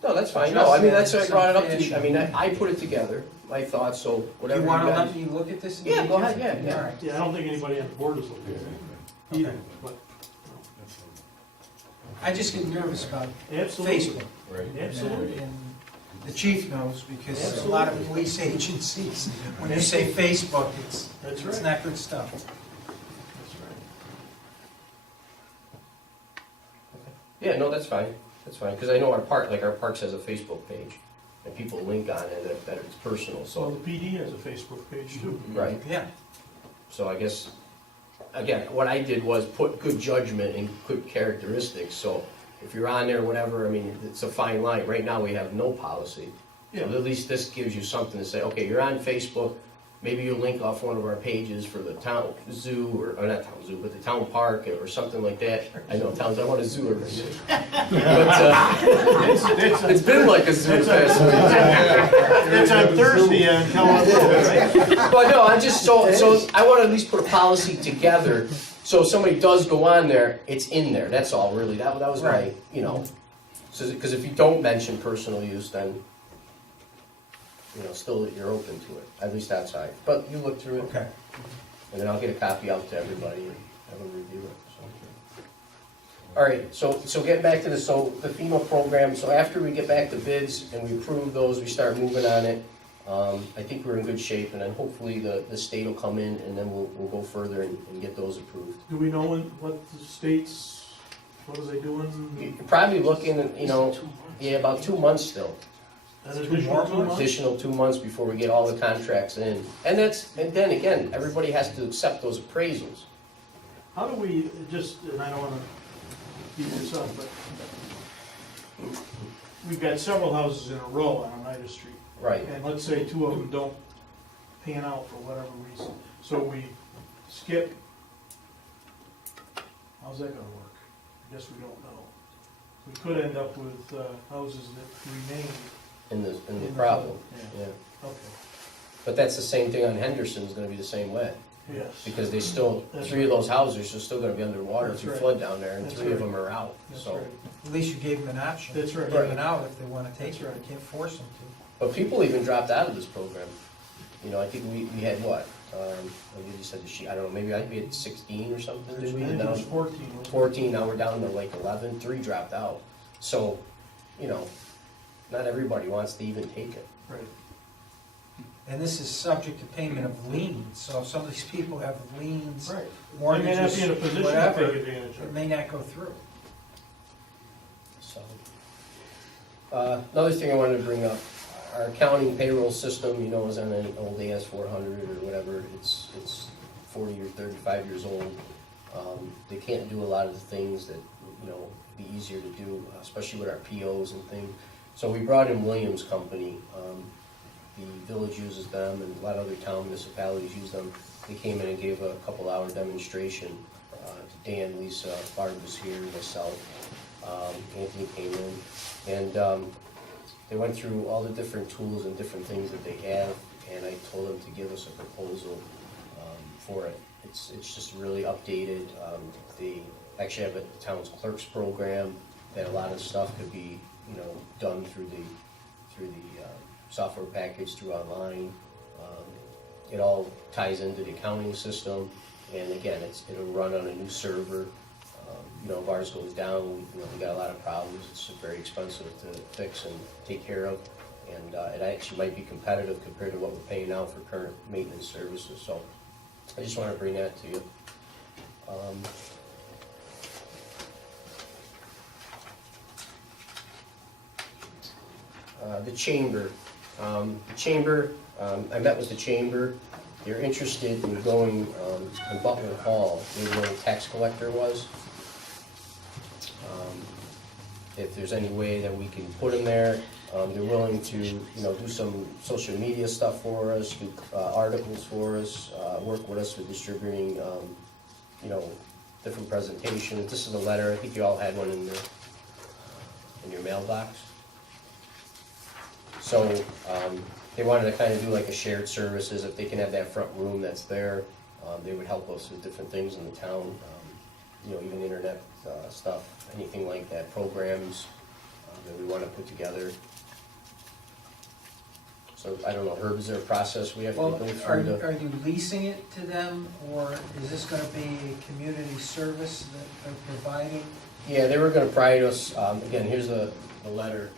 No, that's fine, no, I mean, that's why I brought it up to you, I mean, I put it together, my thoughts, so do whatever you you wanna guys. let me look at this? in Yeah, go detail? ahead, yeah. All right. Yeah, I don't think anybody on the board is looking at it either, Okay. but, I just get nervous about absolutely, Facebook. Right. absolutely. And the chief knows, because a lot of police agencies, when you say Facebook, That's it's right. not good stuff. That's right. Yeah, no, that's fine, because I know our parks has a Facebook page, and people link on it, that it's personal, Well, so, the PD has a Facebook page too. right. Yeah. So I guess, again, what I did was put good judgment and good characteristics, so if you're on there, whatever, I mean, it's a fine line. Right now, we have no policy. So Yeah. at least this gives you something to say, okay, you're on Facebook, maybe you link off one of our pages for the town zoo, or not town zoo, but the town park, or something like that. I know, towns, I want a zoo over here. But, it's been like a zoo the past week. It's on Thursday on Kellogg Road, right? But no, I just, so I want to at least put a policy together, so if somebody does go on there, it's in there, that's all, really, that was my, Right. you know. So, because if you don't mention personal use, then, you know, still you're open to it, at least outside. But you look through it, Okay. and then I'll get a copy out to everybody and have them review it, so. All right, so getting back to this, so the FEMA program, so after we get back the bids and we approve those, we start moving on it. I think we're in good shape, and then hopefully the state will come in, and then we'll go further and get those approved. Do we know what the state's, what are they doing? You're probably looking, you know, yeah, about 2 months still. An 2 additional more 2 months? months? Additional 2 months before we get all the contracts in. And then again, everybody has to accept those appraisals. How do we, just, and I don't wanna beat this up, but we've got several houses in a row on Oneida Street. Right. And let's say two of them don't pan out for whatever reason, so we skip. How's that gonna work? I guess we don't know. We could end up with houses that remain. In the problem, Yeah. yeah. Okay, But that's the same thing on Henderson, is gonna be the same way. yes. Because they still, That's three of those houses are still gonna be underwater That's through right. flood down there, and That's three of right. them are out, That's so. right. At least you gave them an option. That's right. Give them an out if they wanna take That's it, right. you can't force them to. But people even dropped out of this program. You know, I think we had what? You said the sheet, I don't know, maybe I'd be at 16 or something, I did we? think it Now- was 14. wasn't it? 14, now we're down to like 11, 3 dropped out. So, you know, not everybody wants to even take it. Right. And this is subject to payment of liens, so if some of these people have liens, Right. They mortgages, may not be in a position to whatever, take advantage of it it. may not go through. So, another thing I wanted to bring up, our accounting payroll system, you know, is on an old AS400 or whatever. It's 40 or 35 years old. They can't do a lot of the things that, you know, be easier to do, especially with our POs and things. So we brought in Williams Company. The village uses them, and a lot of other town municipalities use them. They came in and gave a couple-hour demonstration to Dan, Lisa, Barb was here, myself, Anthony came in, and they went through all the different tools and different things that they have, and I told them to give us a proposal for it. It's just really updated. They actually have a town's clerks program that a lot of stuff could be, you know, done through the software package through online. It all ties into the accounting system, and again, it'll run on a new server. You know, if ours goes down, you know, we got a lot of problems. It's very expensive to fix and take care of, and it actually might be competitive compared to what we're paying now for current maintenance services. So I just want to bring that to you. The chamber. I met with the chamber. They're interested in going in Butler Hall, where the old tax collector was. If there's any way that we can put them there, they're willing to, you know, do some social media stuff for us, do articles for us, work with us with distributing, you know, different presentations. This is a letter. I think you all had one in your mailbox. So they wanted to kind of do like a shared services. If they can have that front room that's there, they would help us with different things in the town, you know, even internet stuff, anything like that, programs that we want to put together. So I don't know, Herb, is there a process we have to Well, go are through? are you leasing it to them, or is this gonna be a community service that they're providing? Yeah, they were going to provide us, again, here's the letter.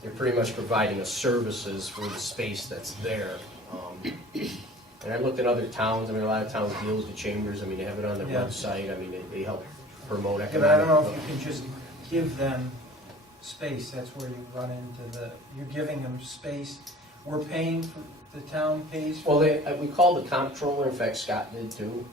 They're pretty much providing us services for the space that's there. And I looked at other towns. I mean, a lot of towns deal with the chambers. I mean, they have it on their Yeah. website. I mean, they help promote Yeah, economic. but I don't know if you can just give them space, that's where you run into you're giving them space. We're paying for, the town pays for. Well, we called the comptroller. In fact, Scott did too.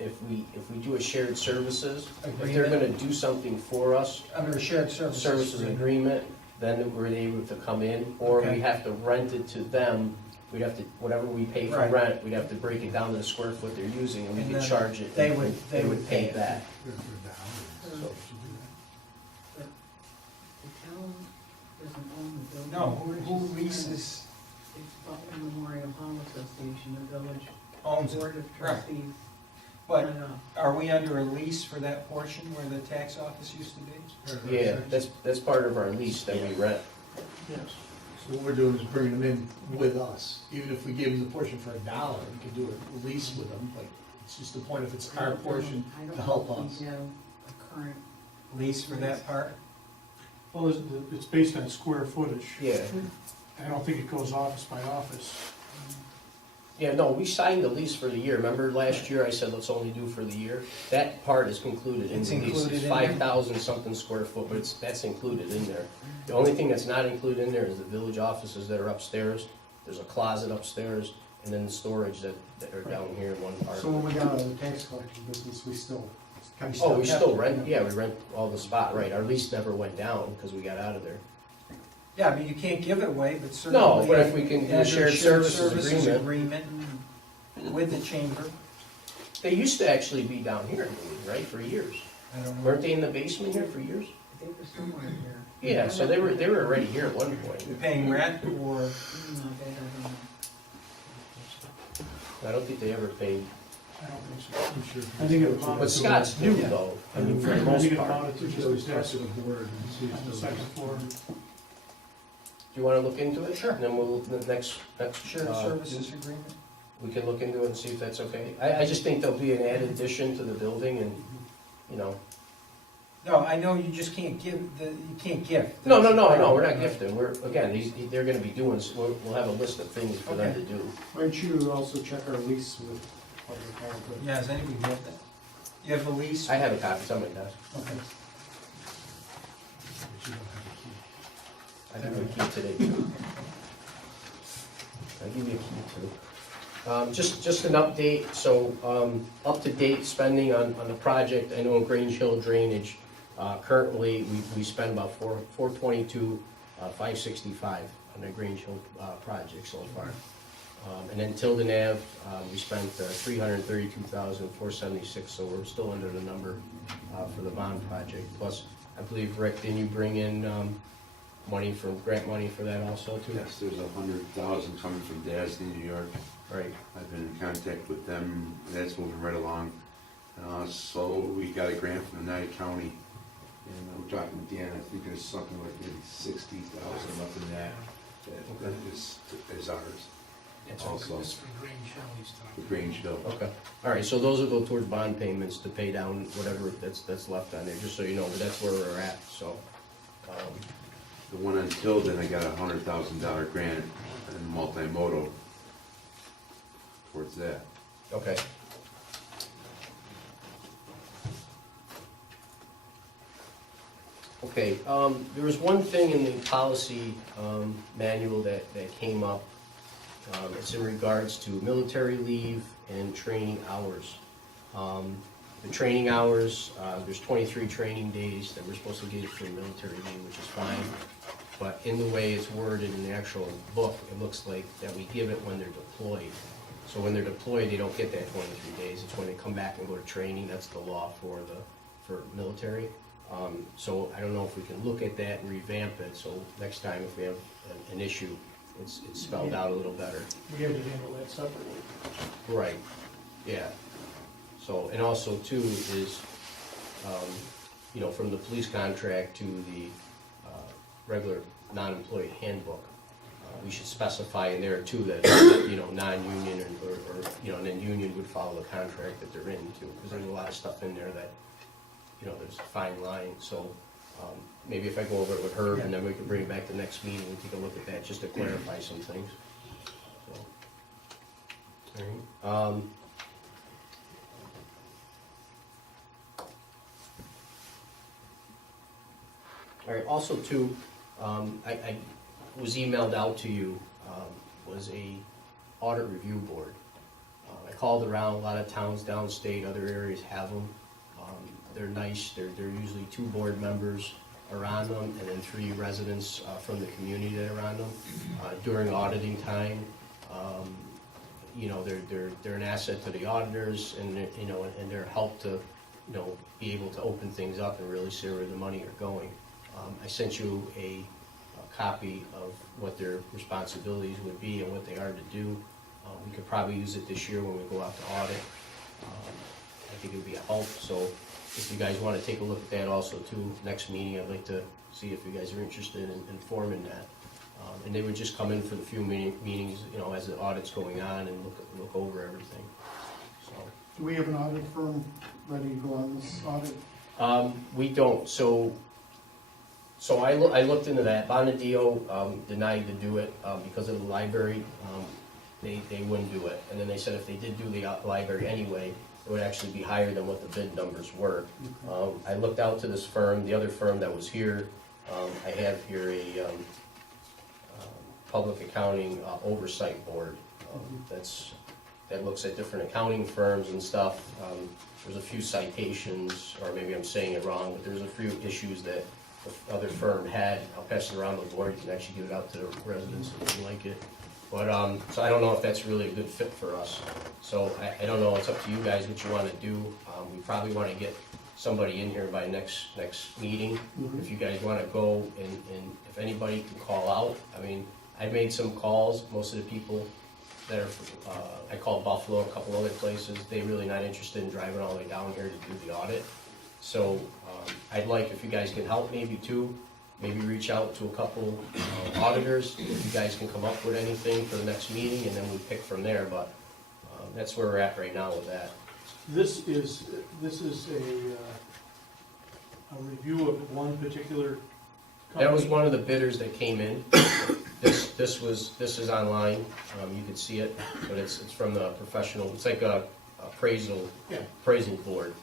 If we do a shared services, if they're Agreement. going to do something for us, Under a shared services agreement, then we're able to come in, or Okay. we have to rent it to them. We'd have to, whatever we pay for Right. rent, we'd have to break it down to the square foot they're using, and we And could then charge it. they and would- They they would would pay pay. that. The town doesn't own the building. No, who leases, It's Butler Memorial Hall Association, the village owns it? board of Right. trustees. But sign off. are we under a lease for that portion where the tax office used to be? Yeah, that's part of our lease that we rent. Yes. So what we're doing is bringing them in with us. Even if we gave them the portion for $1, we could do a lease with them, like, it's just the point if it's our portion to help us. I don't know if we have a current, Lease for that part? Well, it's based on square footage. Yeah, I don't think it goes office by office. yeah, no, we signed the lease for the year. Remember last year I said let's only do for the year? That part is included in It's the lease. included It's in there? 5,000 something square foot, but that's included in there. The only thing that's not included in there is the village offices that are upstairs. There's a closet upstairs, and then the storage that are down here in one part. So when we got out of the tax collection business, we still. Oh, we still rent, yeah, we rent all the spot, right, our lease never went down because we got out of there. Yeah, I mean, you can't give it away, but certainly. No, but if we can do a add shared services agreement with the chamber. They used to actually be down here, right, for years. I don't know. Weren't they in the basement here for years? I think there's somewhere here. Yeah, so they were already here at one point. Paying rent or, No, they don't. I don't think they ever paid. I don't think so. I'm sure. I think it amounted But to. Scott's new though, I mean, for the I most think it part. amounted to Just just a talk desk to the board and see on the if second floor. Do you wanna look into it? Sure. And then we'll, the next, shared services agreement? we can look into it and see if that's okay. I just think there'll be an added addition to the building and, you know. No, I know you just can't give, you can't gift. No, we're not gifting, we're, again, they're gonna be doing, we'll have a list of things for them to do. Why don't you also check our lease with public health? Yeah, has anybody got that? You have the lease? I have a copy, it's on my desk. Okay. I have a key today too. I'll give you a key too. Just an update, so, up-to-date spending on the project, I know in Grange Hill drainage, currently, we spend about $422,565 on the Grange Hill, project so far. And then Tilden Ave, we spent $332,476, so we're still under the number, for the bond project. Plus, I believe, Rick, didn't you bring in, grant money for that also too? Yes, there's 100,000 coming from Dasney, New York. Right. I've been in contact with them, that's moving right along. So we got a grant from United County, and I'm talking to Dan, I think there's something like maybe 60,000 up in that, that is ours. Also, for Grange Hill he's the Grange Hill. Okay, all right, so those will go towards bond payments to pay down whatever that's left on there, just so you know, but that's where we're at, so. The one on Tilden, I got a $100,000 grant in multimodal towards that. Okay. Okay, there was one thing in the policy manual that came up. It's in regards to military leave and training hours. The training hours, there's 23 training days that we're supposed to get for military leave, which is fine. But in the way it's worded in the actual book, it looks like that we give it when they're deployed. So when they're deployed, they don't get that 23 days. It's when they come back and go to training. That's the law for military. So I don't know if we can look at that and revamp it, so next time if we have an issue, it's spelled out a little better. We have to handle that separately. Right, yeah. So, and also too is, you know, from the police contract to the regular non-employee handbook, we should specify in there too that, you know, non-union or, you know, and then union would follow the contract that they're in too, because there's a lot of stuff in there that, you know, there's a fine line, so maybe if I go over it with Herb and then we can bring it back to the next meeting and take a look at that, just to clarify some things. So, all right. All right, also too, I was emailed out to you, was a audit review board. I called around, a lot of towns downstate, other areas have them. They're nice, they're usually 2 board members are on them, and then 3 residents from the community that are on them. During auditing time, you know, they're an asset to the auditors, and you know, and they're help to, you know, be able to open things up and really see where the money are going. I sent you a copy of what their responsibilities would be and what they are to do. We could probably use it this year when we go out to audit. I think it would be a help, so if you guys want to take a look at that also too, next meeting, I'd like to see if you guys are interested in forming that. And they would just come in for the few meetings, you know, as the audit's going on and look over everything, so. Do we have an audit firm ready to go on this audit? We don't, so I looked into that. Bonadio denied to do it because of the library. They wouldn't do it. And then they said if they did do the library anyway, it would actually be higher than what the bid numbers were. I looked out to this firm, the other firm that was here. I have here a Public Accounting Oversight Board. That looks at different accounting firms and stuff. There's a few citations, or maybe I'm saying it wrong, but there's a few issues that the other firm had. I'll pass it around the board, you can actually give it out to the residents if you like it. But, so I don't know if that's really a good fit for us. So I don't know, it's up to you guys what you wanna do. We probably wanna get somebody in here by next meeting. If you guys wanna go and if anybody can call out, I mean, I've made some calls, most of the people that are, I called Buffalo, a couple other places, they really not interested in driving all the way down here to do the audit. So, I'd like, if you guys can help maybe too, maybe reach out to a couple auditors, if you guys can come up with anything for the next meeting, and then we pick from there, but, that's where we're at right now with that. This is a review of one particular company? That was one of the bidders that came in. This is online, you can see it, but it's from the professional, it's like a appraisal board.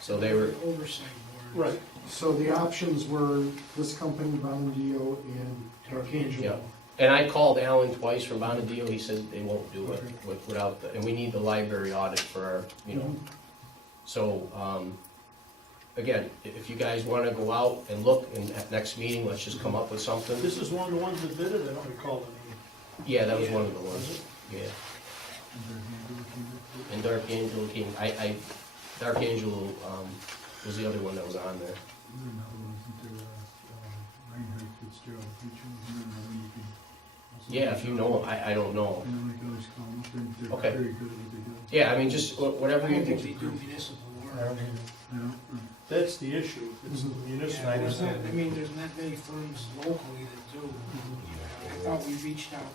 So they were, Oversight board. Right, so the options were this company, Bondio, and Archangel. yeah. And I called Alan twice from Bonadeo, he said they won't do it without, and we need the library audit for our, So, again, if you guys wanna go out and look, and at next meeting, let's just come up with something. This is one of the ones that did it, I don't recall the name. Yeah, that was one of the ones, yeah. And Dark Angel came, Dark Angel, was the other one that was on there. Yeah, if you know, I don't know. Okay. Yeah, I mean, just whatever you can. do municipal work. That's the issue, it's the municipal. I mean, there's not many firms locally that do. I thought we reached out,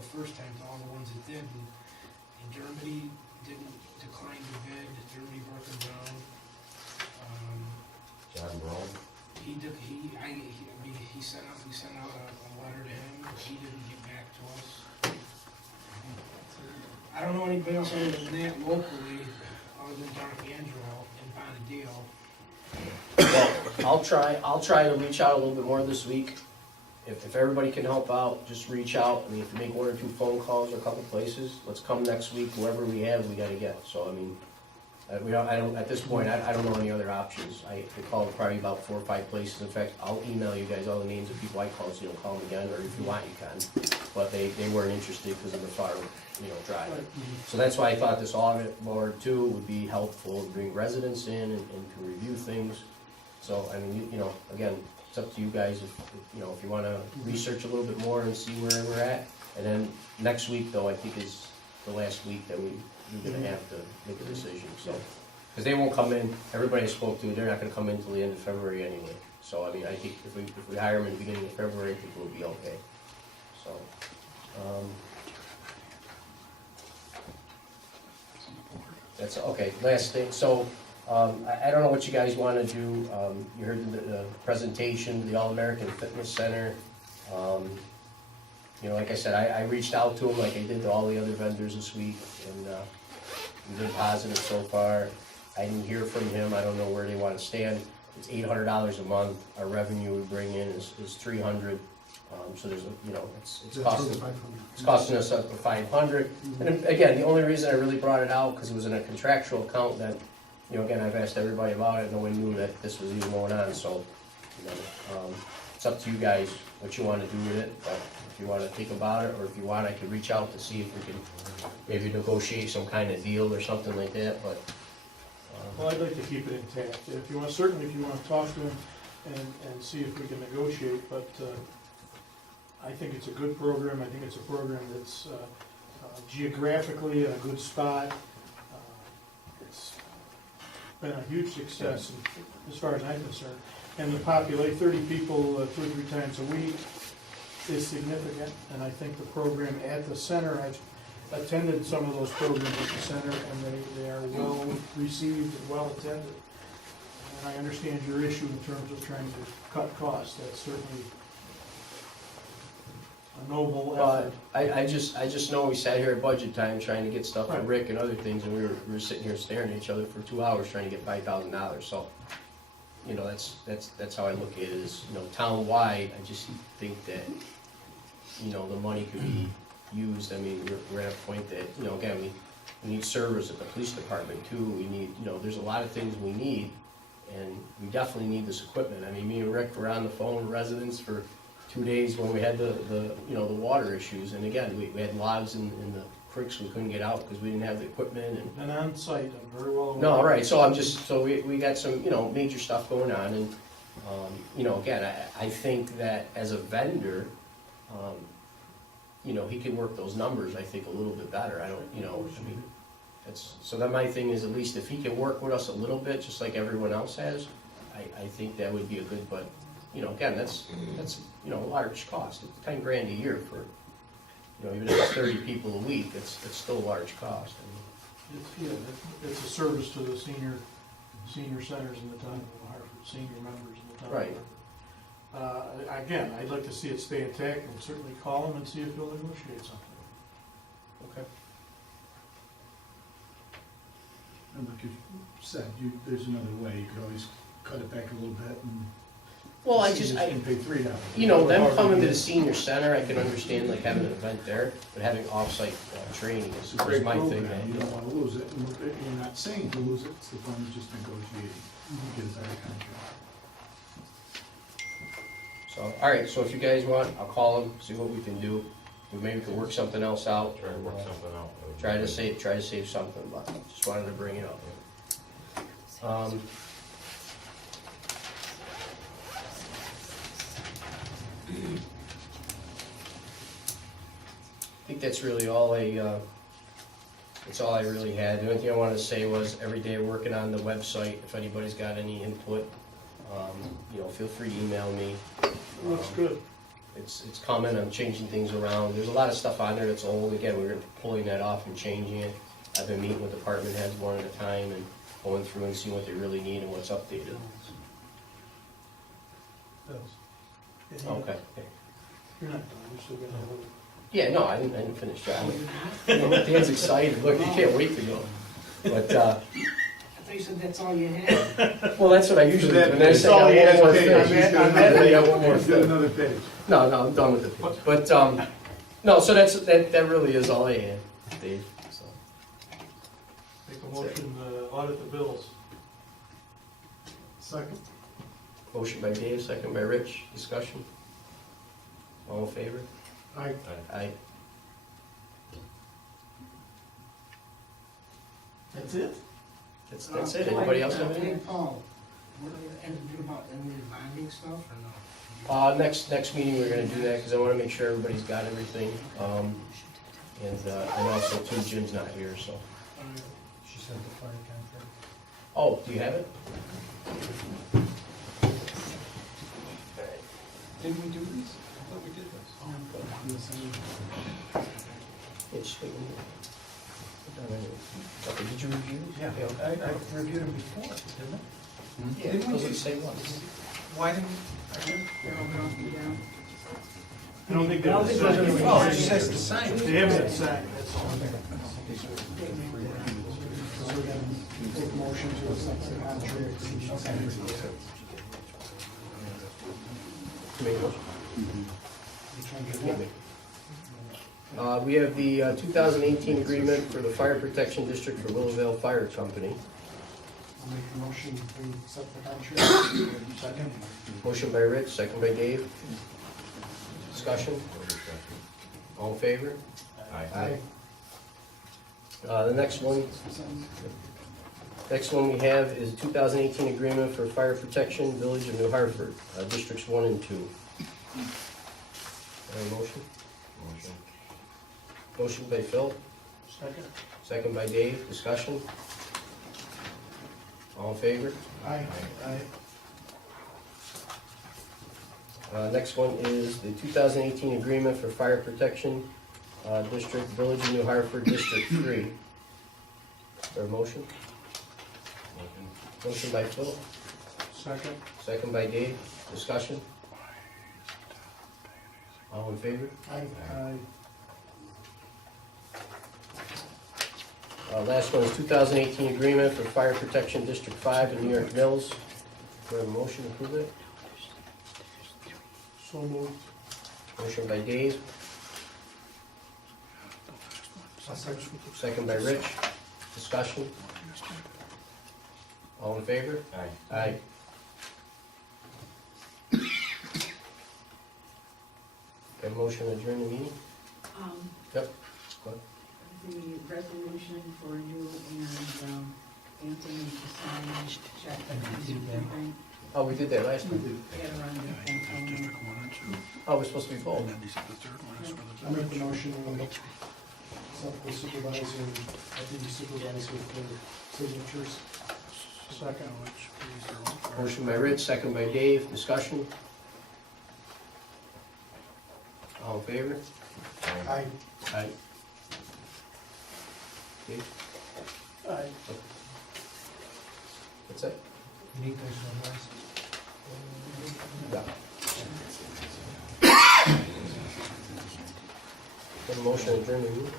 the first time to all the ones that did, and Germany didn't decline to bid, Germany Burke and Brown. John Brown. We sent out a letter to him, he didn't get back to us. I don't know anybody else other than that locally, other than Dark Angelo and Bonadeo. Well, I'll try to reach out a little bit more this week. If everybody can help out, just reach out. I mean, if you make one or two phone calls or a couple places, let's come next week, whoever we have, we gotta get. So, I mean, at this point, I don't know any other options. I called probably about 4 or 5 places. In fact, I'll email you guys all the names of people I called, so you don't call them again, or if you want, you can. But they weren't interested because of the far, drive. So that's why I thought this audit board too would be helpful, to bring residents in and can review things. So, I mean, again, it's up to you guys if you wanna research a little bit more and see where we're at. And then next week though, I think is the last week that we're gonna have to make a decision, so. Cause they won't come in, everybody I spoke to, they're not gonna come in until the end of February anyway. So, I mean, I think if we hire them in the beginning of February, I think we'll be okay. So, that's, okay, last thing, so, I don't know what you guys wanna do, you heard the presentation, the All-American Fitness Center. Like I said, I reached out to them like I did to all the other vendors this week, and, we've been positive so far. I didn't hear from him, I don't know where they wanna stand. It's $800 a month, our revenue we bring in is $300, so there's it's costing us up to $500. And again, the only reason I really brought it out, cause it was in a contractual account that, again, I've asked everybody about it, no one knew that this was even going on, so, it's up to you guys what you wanna do with it, but if you wanna think about it, or if you want, I could reach out to see if we can maybe negotiate some kind of deal or something like that, but. Well, I'd like to keep it intact, certainly if you wanna talk to him and see if we can negotiate, but, I think it's a good program, I think it's a program that's, geographically in a good spot. It's been a huge success as far as I'm concerned. And the population, 30 people 2 or 3 times a week is significant, and I think the program at the center, I've attended some of those programs at the center, and they are well received and well attended. And I understand your issue in terms of trying to cut costs, that's certainly a noble effort. I just know we sat here at budget time trying to get stuff for Right. Rick and other things, and we were sitting here staring at each other for 2 hours trying to get $5,000, so. That's how I look at it, is, town-wide, I just think that you know, the money could be used. I mean, we're at a point that, you know, again, we need servers at the police department too. We need, you know, there's a lot of things we need, and we definitely need this equipment. I mean, me and Rick were on the phone with residents for 2 days when we had the you know, the water issues, and again, we had logs in the creeks we couldn't get out because we didn't have the equipment and. And on site, I'm very well aware. No, right, so I'm just, so we got some, you know, major stuff going on, and, you know, again, I think that as a vendor, you know, he can work those numbers, I think, a little bit better, I don't, you know, I mean, that's, so that my thing is, at least if he can work with us a little bit, just like everyone else has, I think that would be a good, but, you know, again, that's, you know, a large cost, it's 10 grand a year for, you know, even if it's 30 people a week, it's still a large cost. It's a service to the senior centers in the town of Hartford, senior members in the town. Right. Again, I'd like to see it stay intact, and certainly call them and see if they'll negotiate something. Okay. And like you said, there's another way, you could always cut it back a little bit and. Well, seniors can pay $3. You know, them coming to the senior center, I can understand like having an event there, but having off-site training is It's a great my thing. program, you don't wanna lose it, and you're not saying to lose it, it's the fun of just negotiating, get a better contract. So, all right, so if you guys want, I'll call them, see what we can do. We maybe can work something else out. Try to work something out. Try to save something, but just wanted to bring it up. I think that's really all that's all I really had. The only thing I wanted to say was, every day working on the website, if anybody's got any input, you know, feel free to email me. Looks good. It's coming, I'm changing things around. There's a lot of stuff on there that's old. Again, we're pulling that off and changing it. I've been meeting with department heads one at a time and going through and seeing what they really need and what's updated. Okay. You're not done, you're still gonna have a. Yeah, no, I didn't finish that. Dan's excited, look, he can't wait to go. But, I thought you said that's all you had. well, that's what I usually do, and then I say, all he I has got one more page. thing. He's got And then I got one more He's got thing. another page. No, I'm done with the page. But, no, so that really is all I had, Dave, so. Make a motion to audit the bills. Second? Motion by Dave, second by Rich, discussion. All in favor? Aye. Aye. That's it? That's it, anybody else have Hey, anything? Paul, what are you, anything about any of the bonding stuff or no? Next meeting, we're gonna do that, because I wanna make sure everybody's got everything, and also too, Jim's not here, so. She said the fire contract. Oh, do you have it? Didn't we do these? I thought we did this. It's, okay, did you review? Yeah, Okay. I reviewed them before, didn't I? Yeah, Didn't we those are do- the same ones. Why didn't we? I don't think I don't think those are the- Oh, it says to sign. They haven't been signed, that's all. Take motion to accept the contract. We have the 2018 agreement for the fire protection district for Willowvale Fire Company. I'll make a motion to accept the contract. Second. Motion by Rich, second by Dave. Discussion? All in favor? Aye. The next one we have is 2018 agreement for fire protection, Village of New Hartford, Districts 1 and 2. Motion? Motion by Phil, Second? second by Dave. Discussion? All in favor? Aye. Next one is the 2018 agreement for fire protection, District, Village of New Hartford, District 3. Is there a motion? Motion by Phil, Second? second by Dave. Discussion? All in favor? Aye. Last one is 2018 agreement for fire protection, District 5 in New York Mills. Is there a motion to approve it? So moved. Motion by Dave, Second by Rich. Discussion? All in favor? Aye. Aye. Got a motion to adjourn the meeting? Yep. Go ahead. The resolution for you and Anthony to sign check the bank. Oh, we did that last time. Get around the bank. Oh, we're supposed to be both. I make the motion, accept the supervisor, deputy supervisor for signatures. Second. Motion by Rich, second by Dave. Discussion? All in favor? Aye. Aye. Dave? Aye. That's it? You need those numbers. Yeah. Got a motion to adjourn the meeting?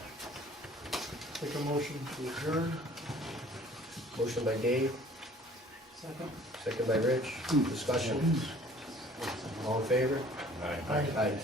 Take a motion to adjourn. Motion by Dave, Second. second by Rich. Discussion? All in favor? Aye. Aye.